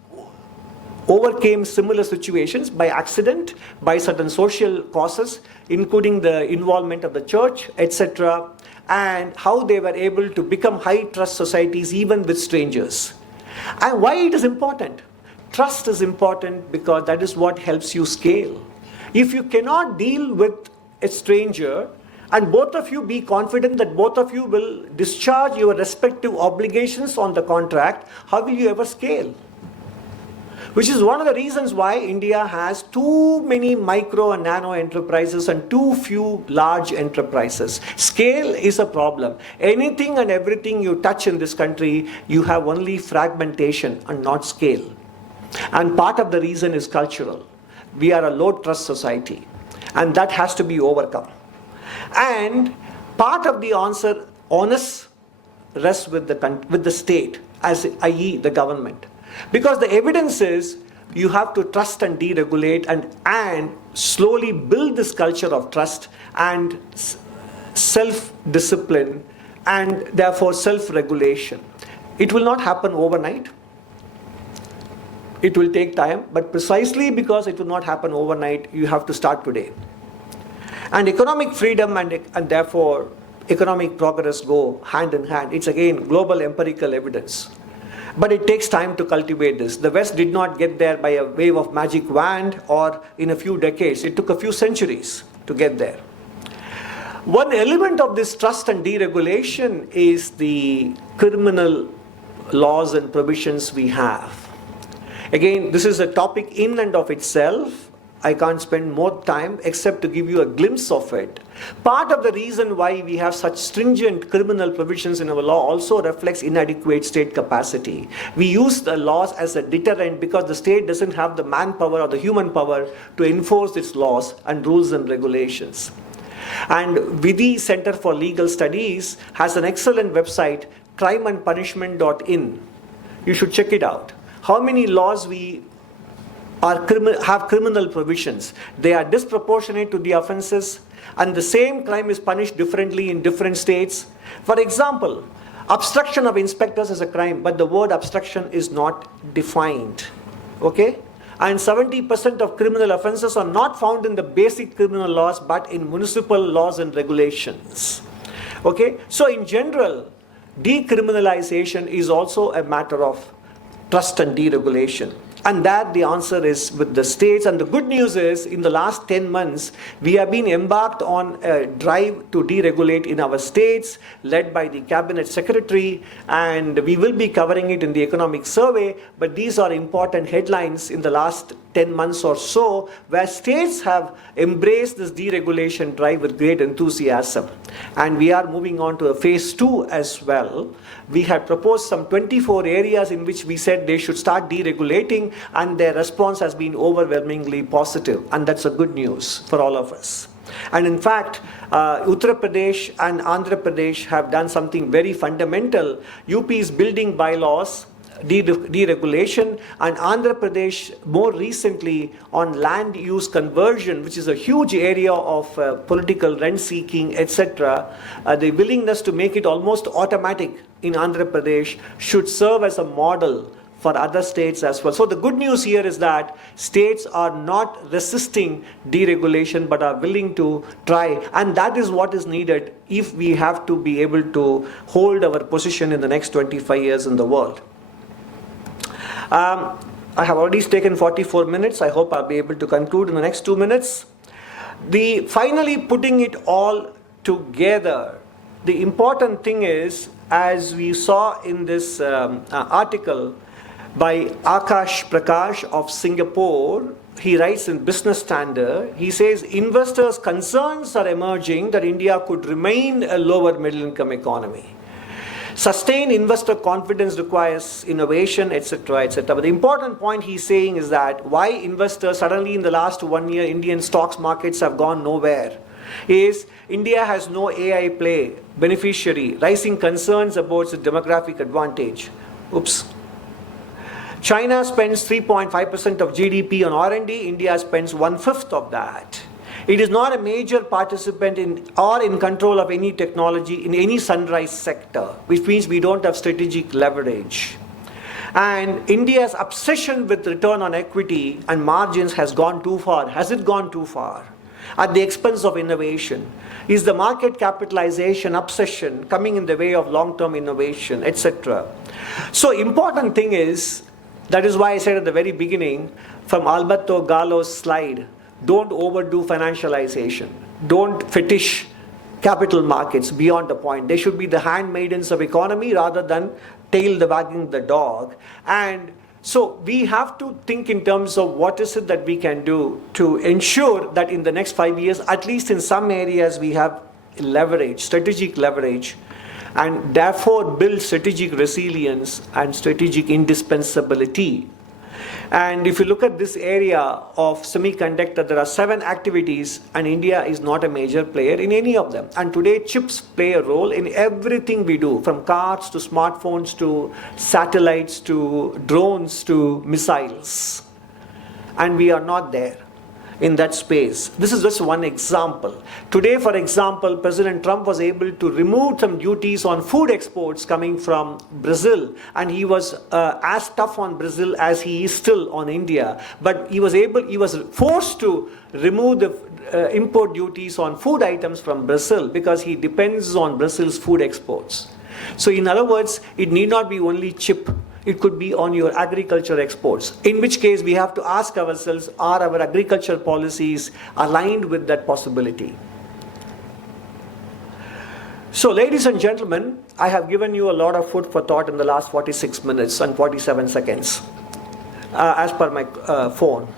overcame similar situations by accident, by certain social causes, including the involvement of the church, etc., and how they were able to become high trust societies even with strangers. And why it is important? Trust is important because that is what helps you scale. If you cannot deal with a stranger and both of you be confident that both of you will discharge your respective obligations on the contract, how will you ever scale? Which is one of the reasons why India has too many micro and nano enterprises and too few large enterprises. Scale is a problem. Anything and everything you touch in this country, you have only fragmentation and not scale. And part of the reason is cultural. We are a low trust society, and that has to be overcome. And part of the answer, honest, rests with the state, i.e. the government. Because the evidence is you have to trust and deregulate and slowly build this culture of trust and self-discipline and therefore self-regulation. It will not happen overnight. It will take time, but precisely because it will not happen overnight, you have to start today. And economic freedom and therefore economic progress go hand in hand. It's again global empirical evidence. But it takes time to cultivate this. The West did not get there by a wave of magic wand or in a few decades. It took a few centuries to get there. One element of this trust and deregulation is the criminal laws and provisions we have. Again, this is a topic in and of itself. I can't spend more time except to give you a glimpse of it. Part of the reason why we have such stringent criminal provisions in our law also reflects inadequate state capacity. We use the laws as a deterrent because the state doesn't have the manpower or the human power to enforce its laws and rules and regulations. And Vidhi Center for Legal Studies has an excellent website, crimeandpunishment.in. You should check it out. How many laws we have criminal provisions. They are disproportionate to the offenses, and the same crime is punished differently in different states. For example, obstruction of inspectors is a crime, but the word obstruction is not defined. Okay? And 70% of criminal offenses are not found in the basic criminal laws, but in municipal laws and regulations. Okay? So in general, decriminalization is also a matter of trust and deregulation. And that the answer is with the states. And the good news is, in the last 10 months, we have been embarked on a drive to deregulate in our states, led by the Cabinet Secretary, and we will be covering it in the economic survey. But these are important headlines in the last 10 months or so, where states have embraced this deregulation drive with great enthusiasm. And we are moving on to a phase 2 as well. We had proposed some 24 areas in which we said they should start deregulating, and their response has been overwhelmingly positive, and that's a good news for all of us. And in fact, Uttar Pradesh and Andhra Pradesh have done something very fundamental. UP is building bylaws deregulation, and Andhra Pradesh more recently on land use conversion, which is a huge area of political rent seeking, etc. The willingness to make it almost automatic in Andhra Pradesh should serve as a model for other states as well. So the good news here is that states are not resisting deregulation but are willing to try, and that is what is needed if we have to be able to hold our position in the next 25 years in the world. I have already taken 44 minutes. I hope I'll be able to conclude in the next 2 minutes. Finally putting it all together, the important thing is, as we saw in this article by Akash Prakash of Singapore, he writes in Business Standard, he says, investors' concerns are emerging that India could remain a lower middle income economy. Sustained investor confidence requires innovation, etc., etc. But the important point he's saying is that why investors suddenly in the last 1 year, Indian stocks markets have gone nowhere, is India has no AI play, beneficiary, rising concerns about its demographic advantage. Oops. China spends 3.5% of GDP on R&D, India spends 1/5 of that. It is not a major participant in or in control of any technology in any sunrise sector, which means we don't have strategic leverage. And India's obsession with return on equity and margins has gone too far. Has it gone too far? At the expense of innovation? Is the market capitalization obsession coming in the way of long-term innovation, etc.? So important thing is, that is why I said at the very beginning, from Alberto Gallo's slide, don't overdo financialization. Don't fetish capital markets beyond the point. They should be the handmaidens of economy rather than tail the wagging the dog. And so we have to think in terms of what is it that we can do to ensure that in the next 5 years, at least in some areas, we have leverage, strategic leverage, and therefore build strategic resilience and strategic indispensability. And if you look at this area of semiconductor, there are 7 activities, and India is not a major player in any of them. And today chips play a role in everything we do, from cars to smartphones to satellites to drones to missiles. And we are not there in that space. This is just one example. Today, for example, President Trump was able to remove some duties on food exports coming from Brazil, and he was as tough on Brazil as he is still on India. But he was forced to remove the import duties on food items from Brazil because he depends on Brazil's food exports. So in other words, it need not be only chip. It could be on your agriculture exports, in which case we have to ask ourselves, are our agriculture policies aligned with that possibility? So ladies and gentlemen, I have given you a lot of food for thought in the last 46 minutes and 47 seconds, as per my phone.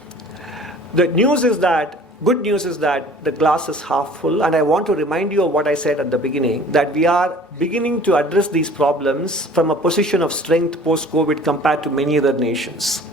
The good news is that the glass is half full, and I want to remind you of what I said at the beginning, that we are beginning to address these problems from a position of strength post-COVID compared to many other nations.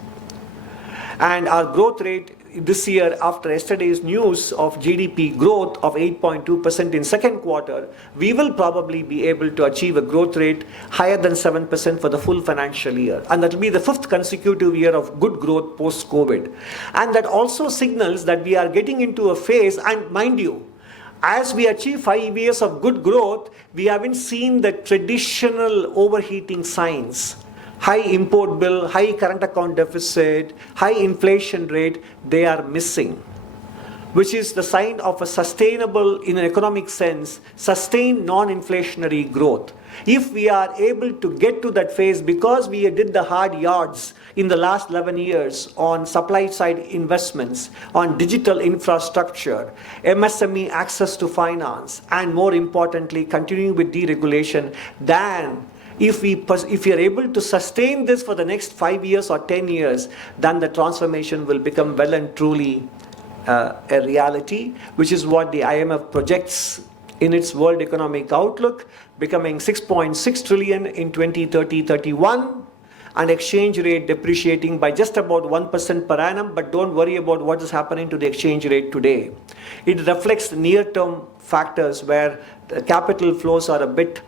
And our growth rate this year, after yesterday's news of GDP growth of 8.2% in second quarter, we will probably be able to achieve a growth rate higher than 7% for the full financial year. And that will be the 5th consecutive year of good growth post-COVID. And that also signals that we are getting into a phase, and mind you, as we achieve 5 years of good growth, we haven't seen the traditional overheating signs. High import bill, high current account deficit, high inflation rate, they are missing, which is the sign of a sustainable, in an economic sense, sustained non-inflationary growth. If we are able to get to that phase, because we did the hard yards in the last 11 years on supply side investments, on digital infrastructure, MSME access to finance, and more importantly, continuing with deregulation, then if we are able to sustain this for the next 5 years or 10 years, then the transformation will become well and truly a reality, which is what the IMF projects in its World Economic Outlook, becoming 6.6 trillion in 2030-31, and exchange rate depreciating by just about 1% per annum, but don't worry about what is happening to the exchange rate today. It reflects near-term factors where the capital flows are a bit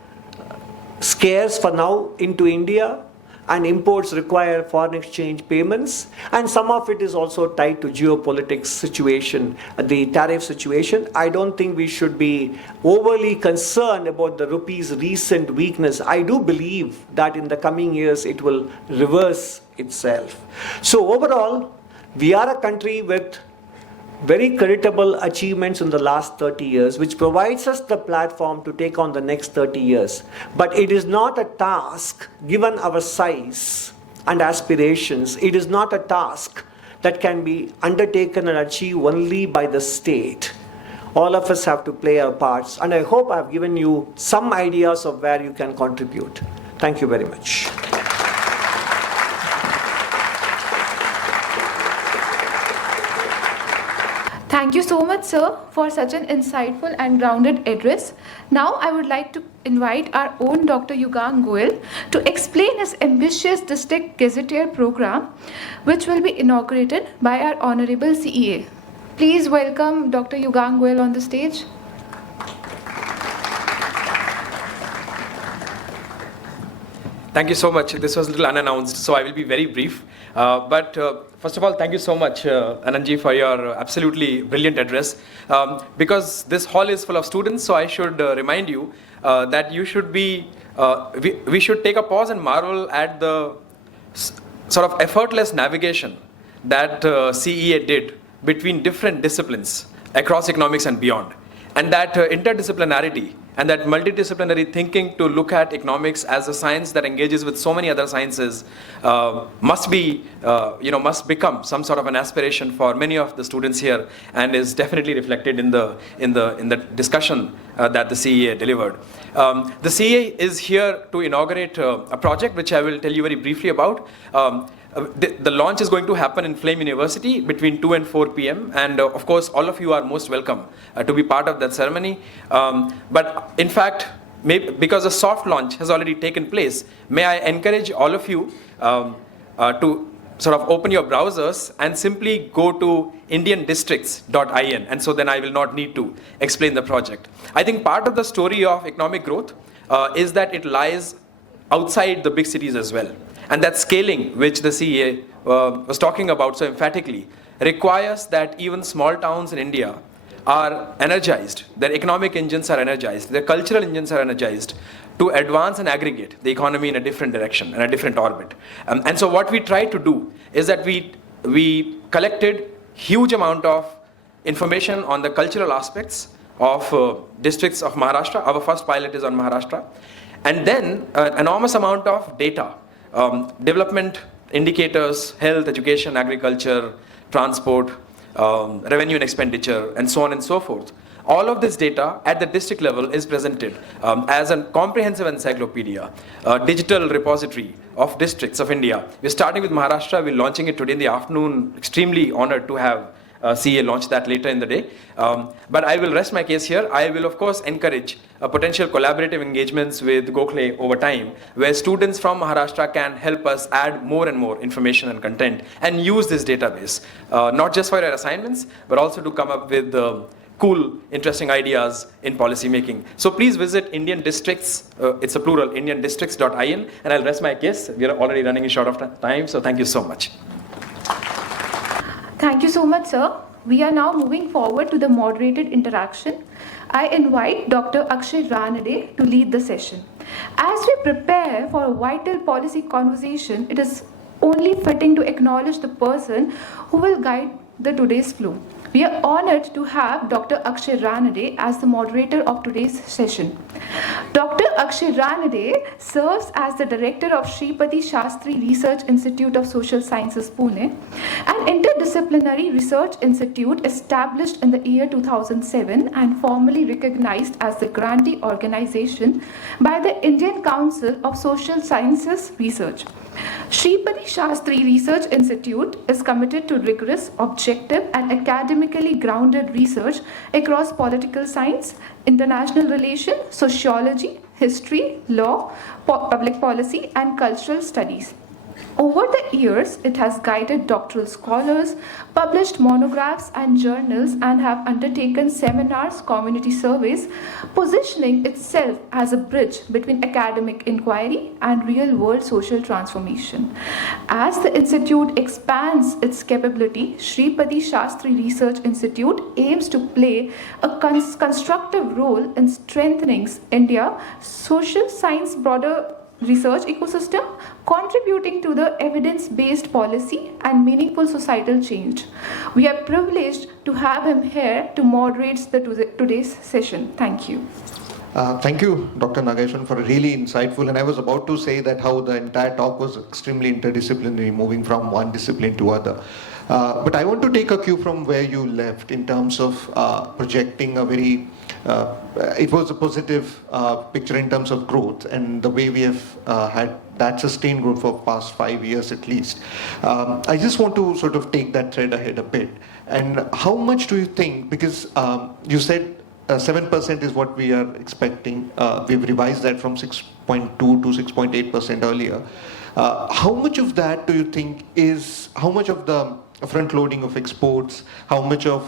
scarce for now into India, and imports require foreign exchange payments, and some of it is also tied to geopolitics situation, the tariff situation. I don't think we should be overly concerned about the rupee's recent weakness. I do believe that in the coming years it will reverse itself. So overall, we are a country with very creditable achievements in the last 30 years, which provides us the platform to take on the next 30 years. But it is not a task, given our size and aspirations, it is not a task that can be undertaken and achieved only by the state. All of us have to play our parts, and I hope I've given you some ideas of where you can contribute. Thank you very much. Thank you so much, sir, for such an insightful and grounded address. Now, I would like to invite our own Dr. Yugang Goel to explain his ambitious district gazetteer program, which will be inaugurated by our Honorable CEA. Please welcome Dr. Yugang Goel on the stage. Thank you so much. This was a little unannounced, so I will be very brief. First of all, thank you so much, Anandji, for your absolutely brilliant address. Because this hall is full of students, so I should remind you that you should be, we should take a pause and marvel at the sort of effortless navigation that CEA did between different disciplines across economics and beyond. And that interdisciplinarity and that multidisciplinary thinking to look at economics as a science that engages with so many other sciences must become some sort of an aspiration for many of the students here, and is definitely reflected in the discussion that the CEA delivered. The CEA is here to inaugurate a project which I will tell you very briefly about. The launch is going to happen in Flame University between 2 and 4 p.m. And of course, all of you are most welcome to be part of that ceremony. But in fact, because a soft launch has already taken place, may I encourage all of you to sort of open your browsers and simply go to indiandistricts.in. And so then I will not need to explain the project. I think part of the story of economic growth is that it lies outside the big cities as well. And that scaling, which the CEA was talking about so emphatically, requires that even small towns in India are energized, their economic engines are energized, their cultural engines are energized to advance and aggregate the economy in a different direction, in a different orbit. And so what we tried to do is that we collected huge amount of information on the cultural aspects of districts of Maharashtra. Our first pilot is on Maharashtra. And then an enormous amount of data. Development indicators, health, education, agriculture, transport, revenue and expenditure, and so on and so forth. All of this data at the district level is presented as a comprehensive encyclopedia, a digital repository of districts of India. We're starting with Maharashtra. We're launching it today in the afternoon. Extremely honored to have CA launch that later in the day. But I will rest my case here. I will, of course, encourage potential collaborative engagements with Gokhale over time, where students from Maharashtra can help us add more and more information and content and use this database, not just for your assignments, but also to come up with cool, interesting ideas in policy making. So please visit Indian Districts, it's a plural, indiandistricts.in, and I'll rest my case. We are already running short of time, so thank you so much. Thank you so much, sir. We are now moving forward to the moderated interaction. I invite Dr. Akshay Ranade to lead the session. As we prepare for a vital policy conversation, it is only fitting to acknowledge the person who will guide the today's flow. We are honored to have Dr. Akshay Ranade as the moderator of today's session. Dr. Akshay Ranade serves as the director of Shripati Shastri Research Institute of Social Sciences, Pune, an interdisciplinary research institute established in the year 2007 and formally recognized as the grantee organization by the Indian Council of Social Sciences Research. Shripati Shastri Research Institute is committed to rigorous, objective, and academically grounded research across political science, international relations, sociology, history, law, public policy, and cultural studies. Over the years, it has guided doctoral scholars, published monographs and journals, and have undertaken seminars, community surveys, positioning itself as a bridge between academic inquiry and real-world social transformation. As the institute expands its capability, Shripadi Shastri Research Institute aims to play a constructive role in strengthening India's social science broader research ecosystem, contributing to the evidence-based policy and meaningful societal change. We are privileged to have him here to moderate today's session. Thank you. Thank you, Dr. Nageswaran, for a really insightful, and I was about to say that how the entire talk was extremely interdisciplinary, moving from one discipline to other. But I want to take a cue from where you left in terms of projecting a very, it was a positive picture in terms of growth and the way we have had that sustained growth for past 5 years at least. I just want to sort of take that thread ahead a bit. And how much do you think, because you said 7% is what we are expecting. We've revised that from 6.2 to 6.8% earlier. How much of that do you think is, how much of the front loading of exports, how much of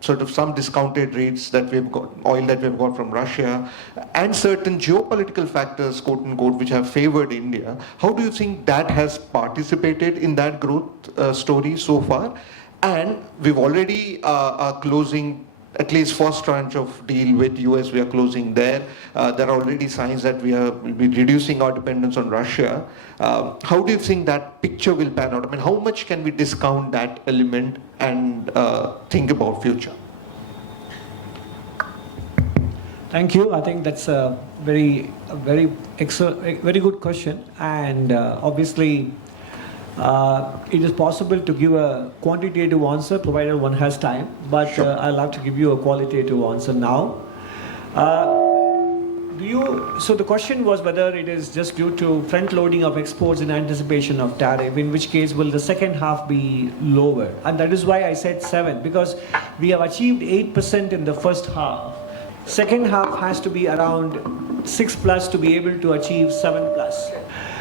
sort of some discounted rates that we've got, oil that we've got from Russia, and certain geopolitical factors, quote unquote, which have favored India, how do you think that has participated in that growth story so far? And we've already are closing at least first tranche of deal with US, we are closing there. There are already signs that will be reducing our dependence on Russia. How do you think that picture will pan out? I mean, how much can we discount that element and think about future? Thank you. I think that's a very good question, and obviously it is possible to give a quantitative answer provided one has time, but Sure. I'll have to give you a qualitative answer now. So the question was whether it is just due to front loading of exports in anticipation of tariff, in which case will the second half be lower? And that is why I said 7, because we have achieved 8% in the first half. Second half has to be around 6 plus to be able to achieve 7 plus.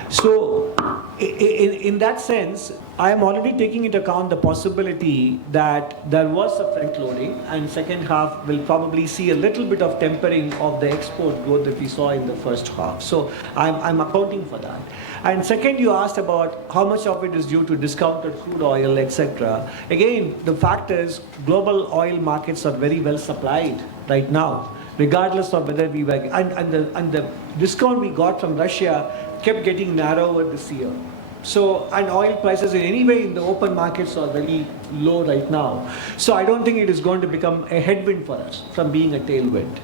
So in that sense, I am already taking into account the possibility that there was a front loading, and second half will probably see a little bit of tempering of the export growth that we saw in the first half. So I'm accounting for that. And second, you asked about how much of it is due to discounted crude oil, etc. Again, the fact is global oil markets are very well supplied right now, regardless of whether we were, and the discount we got from Russia kept getting narrower this year. So, and oil prices in any way in the open markets are very low right now. So I don't think it is going to become a headwind for us from being a tailwind.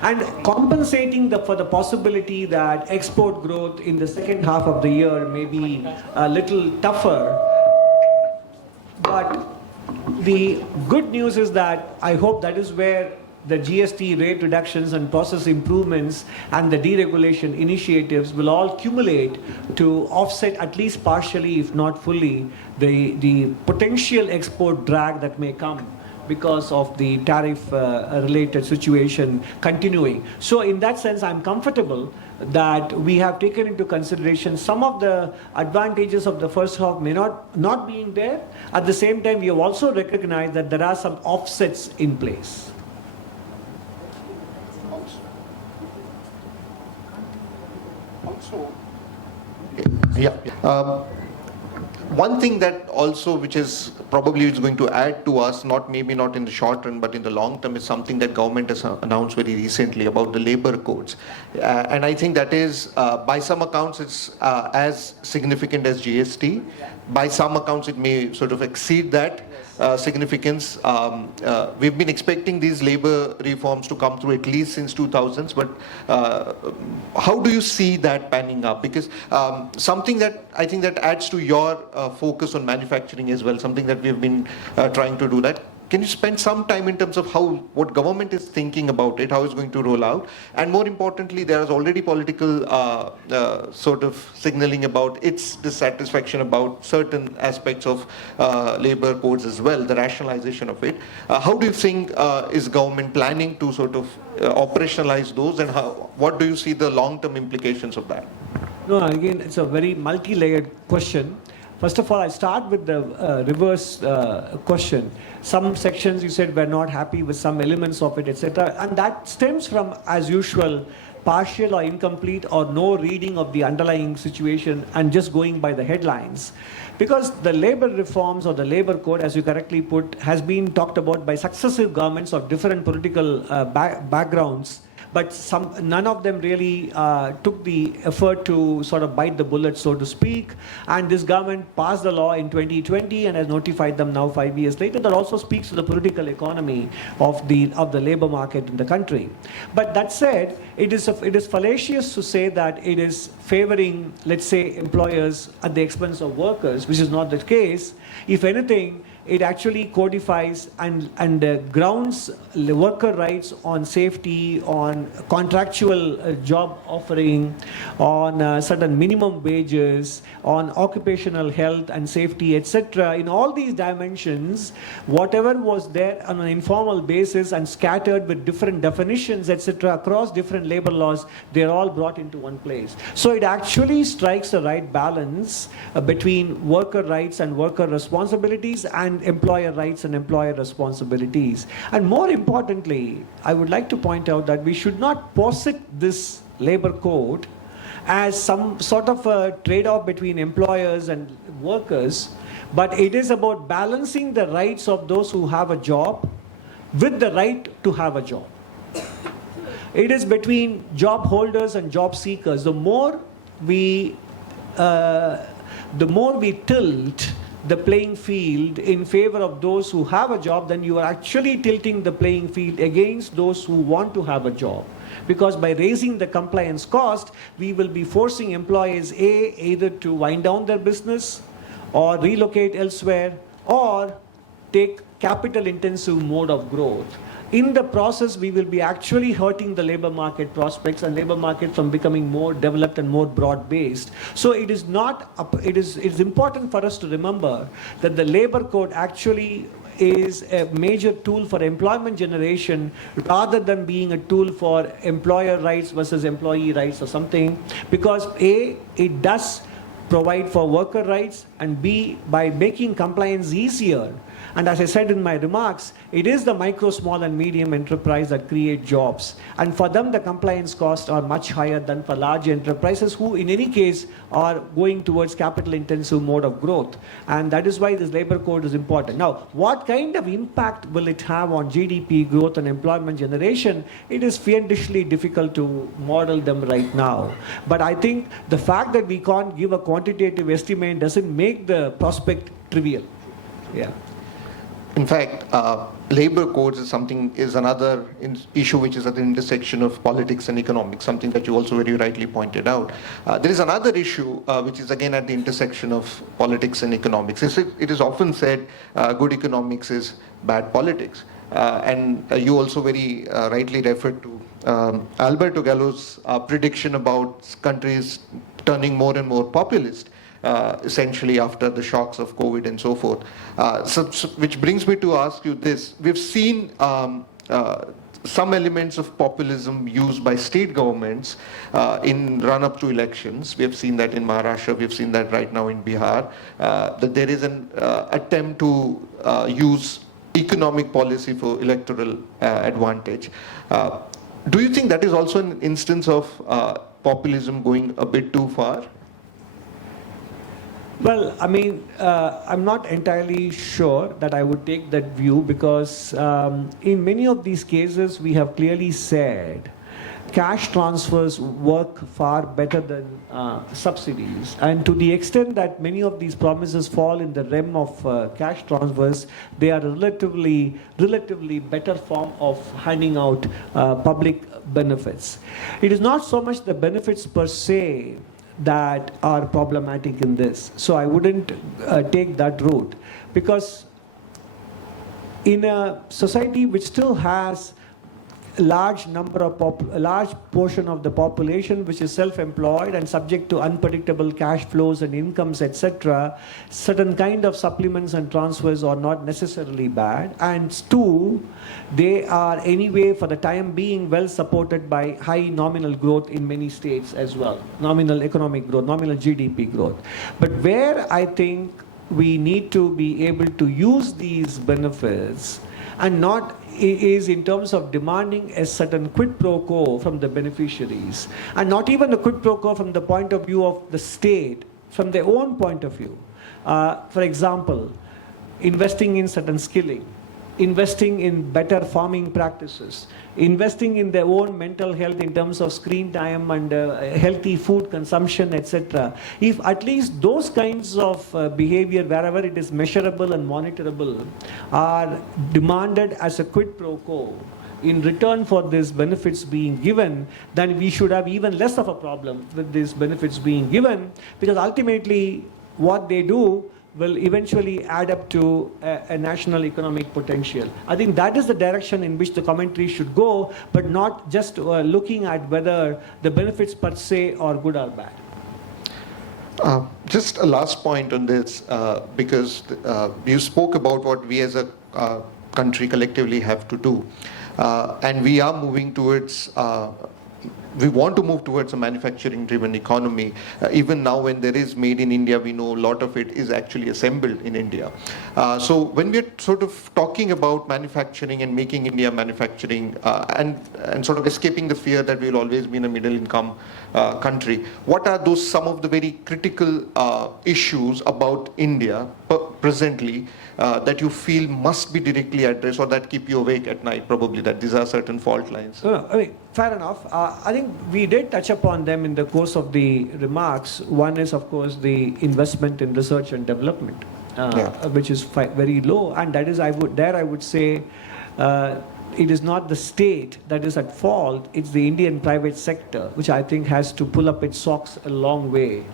And compensating for the possibility that export growth in the second half of the year may be a little tougher. But the good news is that I hope that is where the GST rate reductions and process improvements and the deregulation initiatives will all accumulate to offset at least partially, if not fully, the potential export drag that may come because of the tariff related situation continuing. So in that sense, I'm comfortable that we have taken into consideration some of the advantages of the first half may not being there. At the same time, we have also recognized that there are some offsets in place. Yeah. One thing that also, which is probably is going to add to us, maybe not in the short run, but in the long term, is something that government has announced very recently about the labor codes. And I think that is, by some accounts, it's as significant as GST. By some accounts, it may sort of exceed that significance. We've been expecting these labor reforms to come through at least since 2000s, but how do you see that panning up? Because something that I think that adds to your focus on manufacturing as well, something that we've been trying to do that. Can you spend some time in terms of what government is thinking about it, how it's going to roll out? And more importantly, there is already political sort of signaling about its dissatisfaction about certain aspects of labor codes as well, the rationalization of it. How do you think is government planning to sort of operationalize those, and what do you see the long-term implications of that? No, again, it's a very multi-layered question. First of all, I start with the reverse question. Some sections you said were not happy with some elements of it, etc. And that stems from, as usual, partial or incomplete or no reading of the underlying situation and just going by the headlines. Because the labor reforms or the labor code, as you correctly put, has been talked about by successive governments of different political backgrounds, but none of them really took the effort to sort of bite the bullet, so to speak. And this government passed the law in 2020 and has notified them now 5 years later. That also speaks to the political economy of the labor market in the country. But that said, it is fallacious to say that it is favoring, let's say, employers at the expense of workers, which is not the case. If anything, it actually codifies and grounds worker rights on safety, on contractual job offering, on certain minimum wages, on occupational health and safety, etc. In all these dimensions, whatever was there on an informal basis and scattered with different definitions, etc., across different labor laws, they're all brought into one place. So it actually strikes the right balance between worker rights and worker responsibilities and employer rights and employer responsibilities. And more importantly, I would like to point out that we should not posit this labor code as some sort of a trade-off between employers and workers, but it is about balancing the rights of those who have a job with the right to have a job. It is between job holders and job seekers. The more we tilt the playing field in favor of those who have a job, then you are actually tilting the playing field against those who want to have a job. Because by raising the compliance cost, we will be forcing employees either to wind down their business or relocate elsewhere or take capital intensive mode of growth. In the process, we will be actually hurting the labor market prospects and labor market from becoming more developed and more broad-based. So it is important for us to remember that the labor code actually is a major tool for employment generation rather than being a tool for employer rights versus employee rights or something, because A, it does provide for worker rights, and B, by making compliance easier. And as I said in my remarks, it is the micro, small and medium enterprise that create jobs. And for them, the compliance costs are much higher than for large enterprises who in any case are going towards capital intensive mode of growth. And that is why this labor code is important. Now, what kind of impact will it have on GDP growth and employment generation? It is fiendishly difficult to model them right now. But I think the fact that we can't give a quantitative estimate doesn't make the prospect trivial. Yeah. In fact, labor codes is another issue which is at the intersection of politics and economics, something that you also very rightly pointed out. There is another issue which is again at the intersection of politics and economics. It is often said good economics is bad politics. And you also very rightly referred to Alberto Gallo's prediction about countries turning more and more populist. Essentially after the shocks of COVID and so forth. Which brings me to ask you this. We've seen some elements of populism used by state governments in run-up to elections. We have seen that in Maharashtra, we have seen that right now in Bihar, that there is an attempt to use economic policy for electoral advantage. Do you think that is also an instance of populism going a bit too far? Well, I mean, I'm not entirely sure that I would take that view because in many of these cases, we have clearly said cash transfers work far better than subsidies. And to the extent that many of these promises fall in the realm of cash transfers, they are a relatively better form of handing out public benefits. It is not so much the benefits per se that are problematic in this. So I wouldn't take that route, because in a society which still has large portion of the population which is self-employed and subject to unpredictable cash flows and incomes, etc., certain kind of supplements and transfers are not necessarily bad. And two, they are anyway for the time being well supported by high nominal growth in many states as well, nominal economic growth, nominal GDP growth. But where I think we need to be able to use these benefits and not is in terms of demanding a certain quid pro quo from the beneficiaries, and not even a quid pro quo from the point of view of the state, from their own point of view. For example, investing in certain skilling, investing in better farming practices, investing in their own mental health in terms of screen time and healthy food consumption, etc. If at least those kinds of behavior, wherever it is measurable and monitorable, are demanded as a quid pro quo in return for these benefits being given, then we should have even less of a problem with these benefits being given, because ultimately what they do will eventually add up to a national economic potential. I think that is the direction in which the commentary should go, but not just looking at whether the benefits per se are good or bad. Just a last point on this, because you spoke about what we as a country collectively have to do. And we are moving towards we want to move towards a manufacturing-driven economy. Even now when there is made in India, we know a lot of it is actually assembled in India. So when we're sort of talking about manufacturing and making India manufacturing and sort of escaping the fear that we'll always be in a middle-income country, what are those some of the very critical issues about India presently that you feel must be directly addressed or that keep you awake at night, probably, that these are certain fault lines? I mean, fair enough. I think we did touch upon them in the course of the remarks. One is, of course, the investment in research and development, which is very low. And that is, I would say, it is not the state that is at fault, it's the Indian private sector, which I think has to pull up its socks a long way.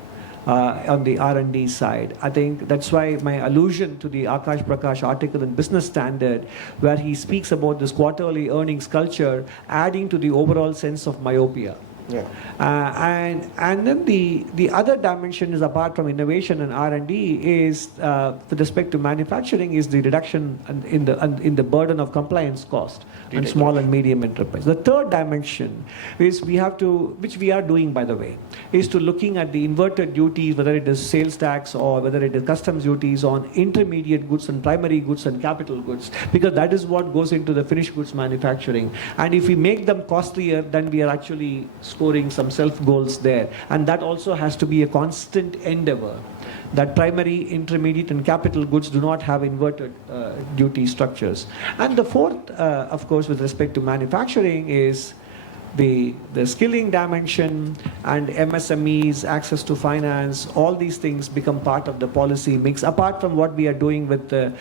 On the R&D side. I think that's why my allusion to the Akash Prakash article in Business Standard, where he speaks about this quarterly earnings culture adding to the overall sense of myopia. Yeah. And then the other dimension is, apart from innovation and R&D, is with respect to manufacturing, is the reduction in the burden of compliance cost on small and medium enterprise. The third dimension is we have to, which we are doing by the way, is to looking at the inverted duties, whether it is sales tax or whether it is customs duties on intermediate goods and primary goods and capital goods, because that is what goes into the finished goods manufacturing. And if we make them costlier, then we are actually scoring some self goals there, and that also has to be a constant endeavor, that primary, intermediate and capital goods do not have inverted duty structures. And the fourth, of course, with respect to manufacturing is the skilling dimension and MSMEs, access to finance. All these things become part of the policy mix, apart from what we are doing with the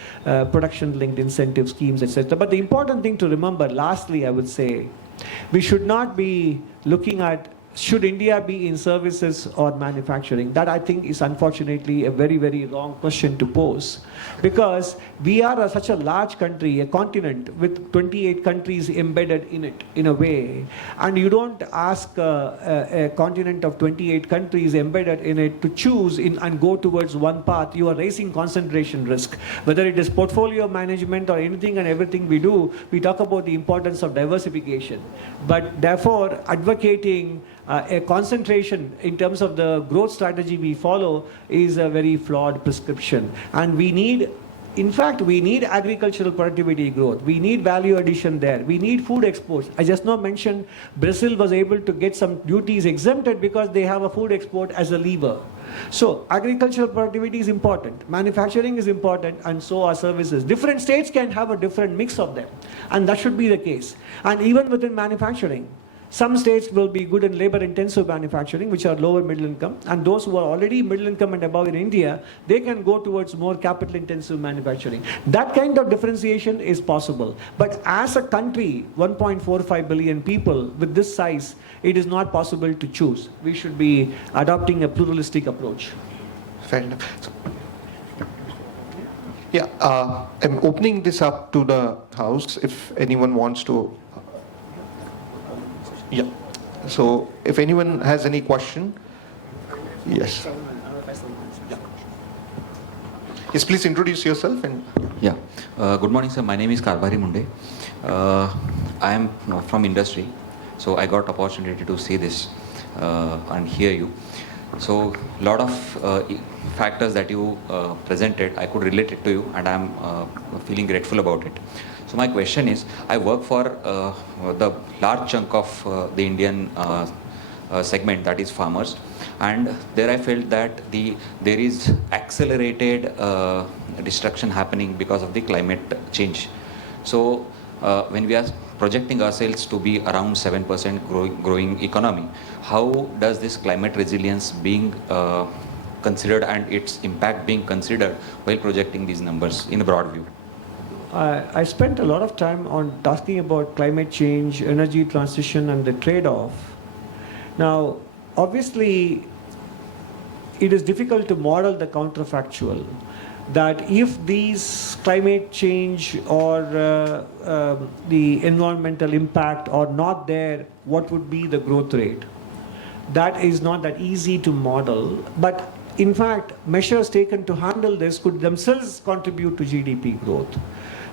production linked incentive schemes, etc. But the important thing to remember, lastly, I would say, we should not be looking at should India be in services or manufacturing. That, I think, is unfortunately a very, very wrong question to pose, because we are such a large country, a continent with 28 countries embedded in it in a way, and you don't ask a continent of 28 countries embedded in it to choose and go towards one path. You are raising concentration risk. Whether it is portfolio management or anything and everything we do, we talk about the importance of diversification, but therefore advocating a concentration in terms of the growth strategy we follow is a very flawed prescription. And we need, in fact, we need agricultural productivity growth. We need value addition there. We need food exports. I just now mentioned Brazil was able to get some duties exempted because they have a food export as a lever. So agricultural productivity is important, manufacturing is important, and so are services. Different states can have a different mix of them, and that should be the case. And even within manufacturing, some states will be good in labor-intensive manufacturing, which are lower middle income, and those who are already middle income and above in India, they can go towards more capital-intensive manufacturing. That kind of differentiation is possible. But as a country, 1.45 billion people with this size, it is not possible to choose. We should be adopting a pluralistic approach. Fair enough. So, yeah, I'm opening this up to the House if anyone wants to Yeah. So if anyone has any question, yes. Yeah. Yes, please introduce yourself and. Yeah. Good morning, sir. My name is Karbari Munde. I am from industry, so I got opportunity to see this and hear you. So lot of factors that you presented, I could relate it to you, and I'm feeling grateful about it. So my question is, I work for the large chunk of the Indian segment, that is farmers, and there I felt that there is accelerated destruction happening because of the climate change. So when we are projecting ourselves to be around 7% growing economy, how does this climate resilience being considered and its impact being considered while projecting these numbers in a broad view? I spent a lot of time on talking about climate change, energy transition, and the trade-off. Now, obviously, it is difficult to model the counterfactual, that if these climate change or the environmental impact are not there, what would be the growth rate? That is not that easy to model, but in fact, measures taken to handle this could themselves contribute to GDP growth.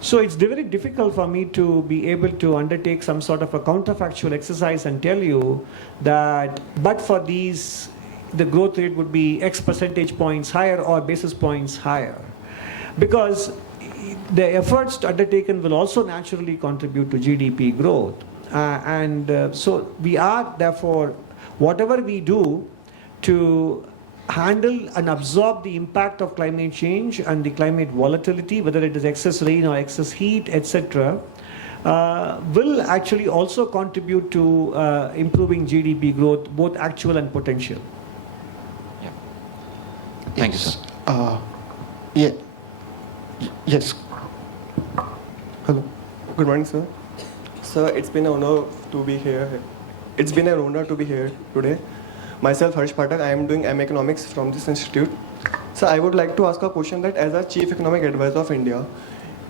So it's very difficult for me to be able to undertake some sort of a counterfactual exercise and tell you that, but for these, the growth rate would be X percentage points higher or basis points higher. Because the efforts undertaken will also naturally contribute to GDP growth. So we are, therefore, whatever we do to handle and absorb the impact of climate change and the climate volatility, whether it is excess rain or excess heat, etc., will actually also contribute to improving GDP growth, both actual and potential. Yeah. Thank you, sir. Yeah. Yes. Hello. Good morning, sir. Sir, it's been an honor to be here. It's been an honor to be here today. Myself, Harsh Patak, I am doing M Economics from this institute. So I would like to ask a question that as a Chief Economic Advisor of India,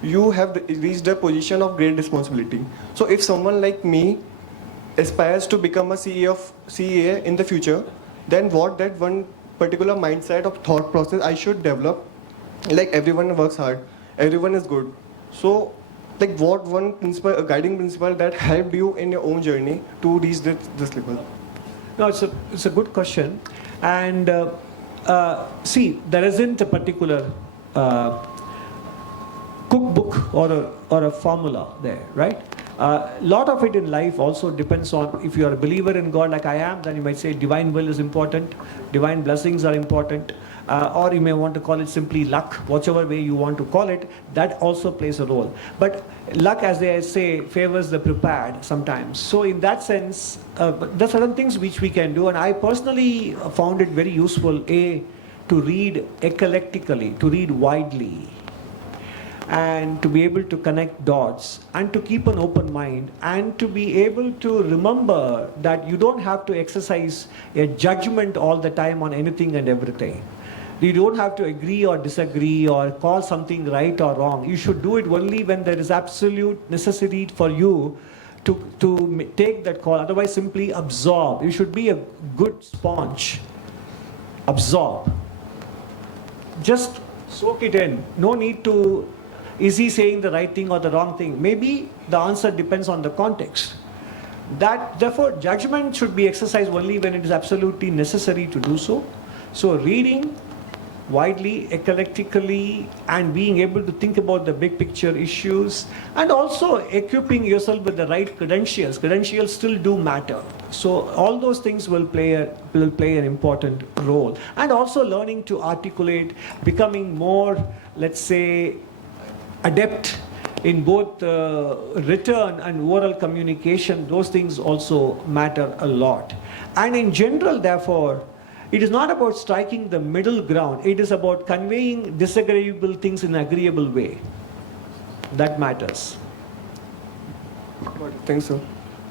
you have reached a position of great responsibility. So if someone like me aspires to become a CEA in the future, then what that one particular mindset of thought process I should develop? Like everyone works hard, everyone is good. So like what one principle, guiding principle that helped you in your own journey to reach this level? No, it's a good question. And see, there isn't a particular cookbook or a formula there, right? A lot of it in life also depends on, if you are a believer in God like I am, then you might say divine will is important, divine blessings are important, or you may want to call it simply luck, whichever way you want to call it, that also plays a role. But luck, as they say, favors the prepared sometimes. So in that sense, there are certain things which we can do, and I personally found it very useful, to read eclectically, to read widely, and to be able to connect dots, and to keep an open mind, and to be able to remember that you don't have to exercise a judgment all the time on anything and everything. You don't have to agree or disagree or call something right or wrong. You should do it only when there is absolute necessity for you to take that call. Otherwise, simply absorb. You should be a good sponge. Absorb. Just soak it in. No need to, is he saying the right thing or the wrong thing? Maybe the answer depends on the context. Therefore, judgment should be exercised only when it is absolutely necessary to do so. So reading widely, eclectically, and being able to think about the big picture issues, and also equipping yourself with the right credentials. Credentials still do matter. So all those things will play an important role. And also learning to articulate, becoming more, let's say, adept in both written and oral communication. Those things also matter a lot. And in general, therefore, it is not about striking the middle ground. It is about conveying disagreeable things in an agreeable way. That matters. Thanks, sir.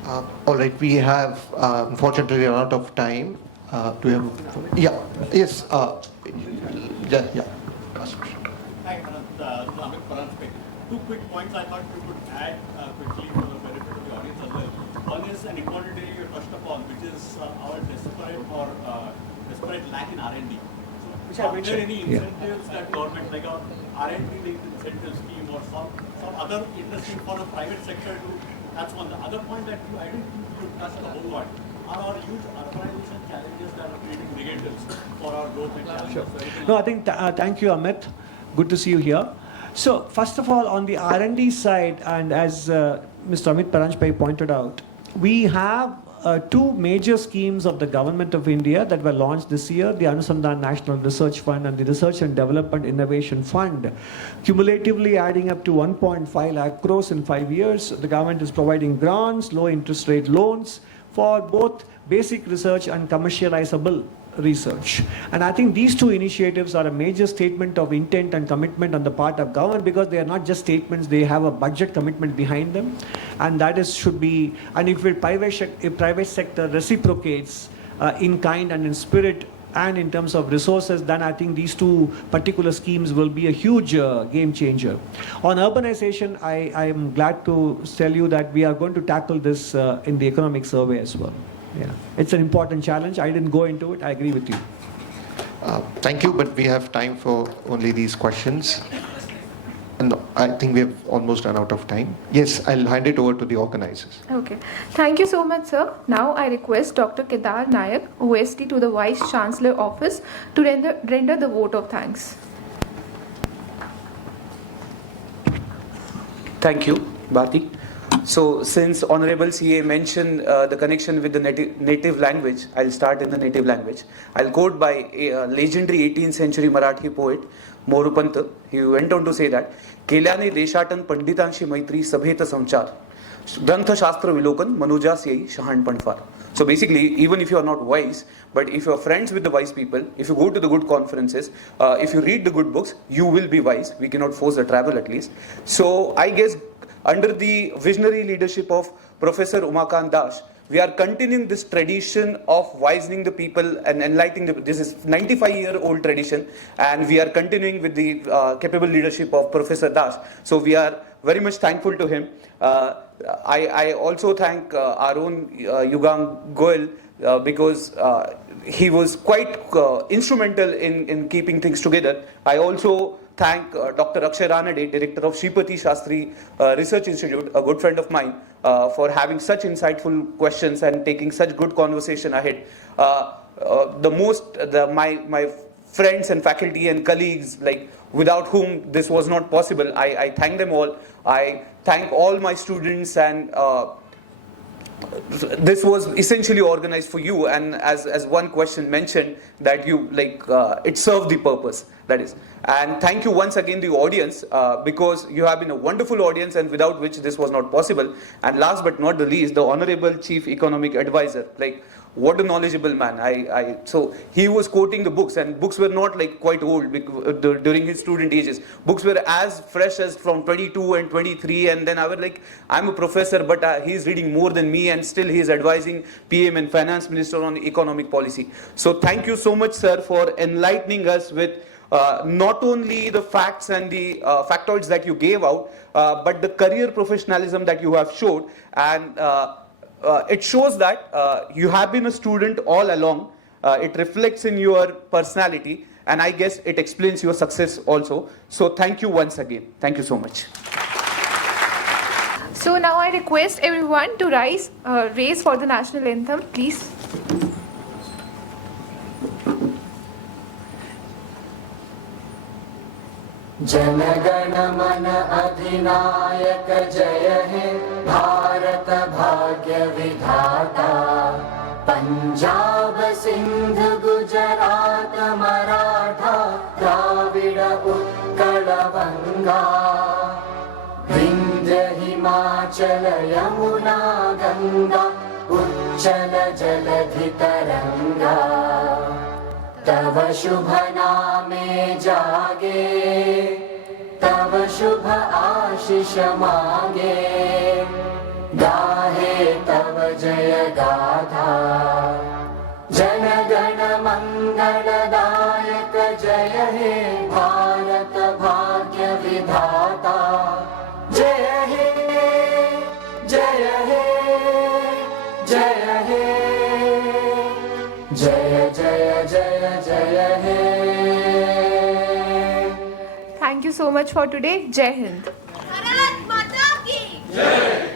All right, we have unfortunately run out of time. Do we have? Yeah. Yes. Yeah. Hi, Amit Paran speaking. Two quick points I thought we could add quickly for the benefit of the audience as well. One is an equality you touched upon, which is our desperate lack in R&D. So, are there any incentives that government, like a R&D linked incentive scheme or some other interesting for the private sector to? That's one. The other point that I didn't think you touched a whole lot are our huge urbanization challenges that are creating negatives for our growth and challenges. Sure. So No, I think, thank you, Amit. Good to see you here. So, first of all, on the R&D side, and as Mr. Amit Paranjpai pointed out, we have two major schemes of the Government of India that were launched this year, the Anusandhan National Research Fund and the Research and Development Innovation Fund, cumulatively adding up to 1.5 lakh crores in 5 years. The government is providing grants, low interest rate loans for both basic research and commercializable research. And I think these two initiatives are a major statement of intent and commitment on the part of government, because they are not just statements, they have a budget commitment behind them. And that is should be, and if private sector reciprocates in kind and in spirit and in terms of resources, then I think these two particular schemes will be a huge game changer. On urbanization, I am glad to tell you that we are going to tackle this in the economic survey as well. Yeah, it's an important challenge. I didn't go into it. I agree with you. Thank you, but we have time for only these questions. No, I think we have almost run out of time. Yes, I'll hand it over to the organizers. Okay. Thank you so much, sir. Now I request Dr. Kedar Nayak, OST to the Vice Chancellor Office, to render the vote of thanks. Thank you, Bharti. So, since Honorable CA mentioned the connection with the native language, I'll start in the native language. I'll quote by a legendary 18th century Marathi poet, Morupant. He went on to say that, केल्याने देशाटन पंडितांशी मैत्री सभेत संचार ग्रंथशास्त्र विलोकन मनुजास येई शहाणपण फार. So basically, even if you are not wise, but if you are friends with the wise people, if you go to the good conferences, if you read the good books, you will be wise. We cannot force the travel at least. So I guess under the visionary leadership of Professor Umakant Das, we are continuing this tradition of wisening the people and enlightening them. This is 95-year-old tradition, and we are continuing with the capable leadership of Professor Das. So we are very much thankful to him. I also thank our own Yugang Goel because he was quite instrumental in keeping things together. I also thank Dr. Akshay Ranade, Director of Shripati Shastri Research Institute, a good friend of mine, for having such insightful questions and taking such good conversation ahead. My friends and faculty and colleagues, like without whom this was not possible, I thank them all. I thank all my students, and this was essentially organized for you, and as one question mentioned, that you it served the purpose, that is. And thank you once again the audience, because you have been a wonderful audience, and without which this was not possible. And last but not the least, the Honorable Chief Economic Advisor, what a knowledgeable man. So he was quoting the books, and books were not quite old during his student ages. Books were as fresh as from 22 and 23, and then I was I'm a professor, but he's reading more than me, and still he's advising PM and Finance Minister on economic policy. So thank you so much, sir, for enlightening us with not only the facts and the factoids that you gave out, but the career professionalism that you have showed, and it shows that you have been a student all along. It reflects in your personality, and I guess it explains your success also. So thank you once again. Thank you so much. So now I request everyone to raise for the national anthem, please. जनगण मन अधिनायक जय हे भारत भाग्य विधाता पंजाब सिंध गुजरात मराठा द्राविड उत्कल बंगा विंध्य हिमाचल यमुना गंगा उच्चल जलधि तरंगा तव शुभ नामे जागे तव शुभ आशीष मांगे गाहे तव जय गाथा जन गण मंगलदायक जय हे भारत भाग्य विधाता जय हे हे जय जय जय जय हे Thank you so much for today. Jai Hind. Bharat माता की जय।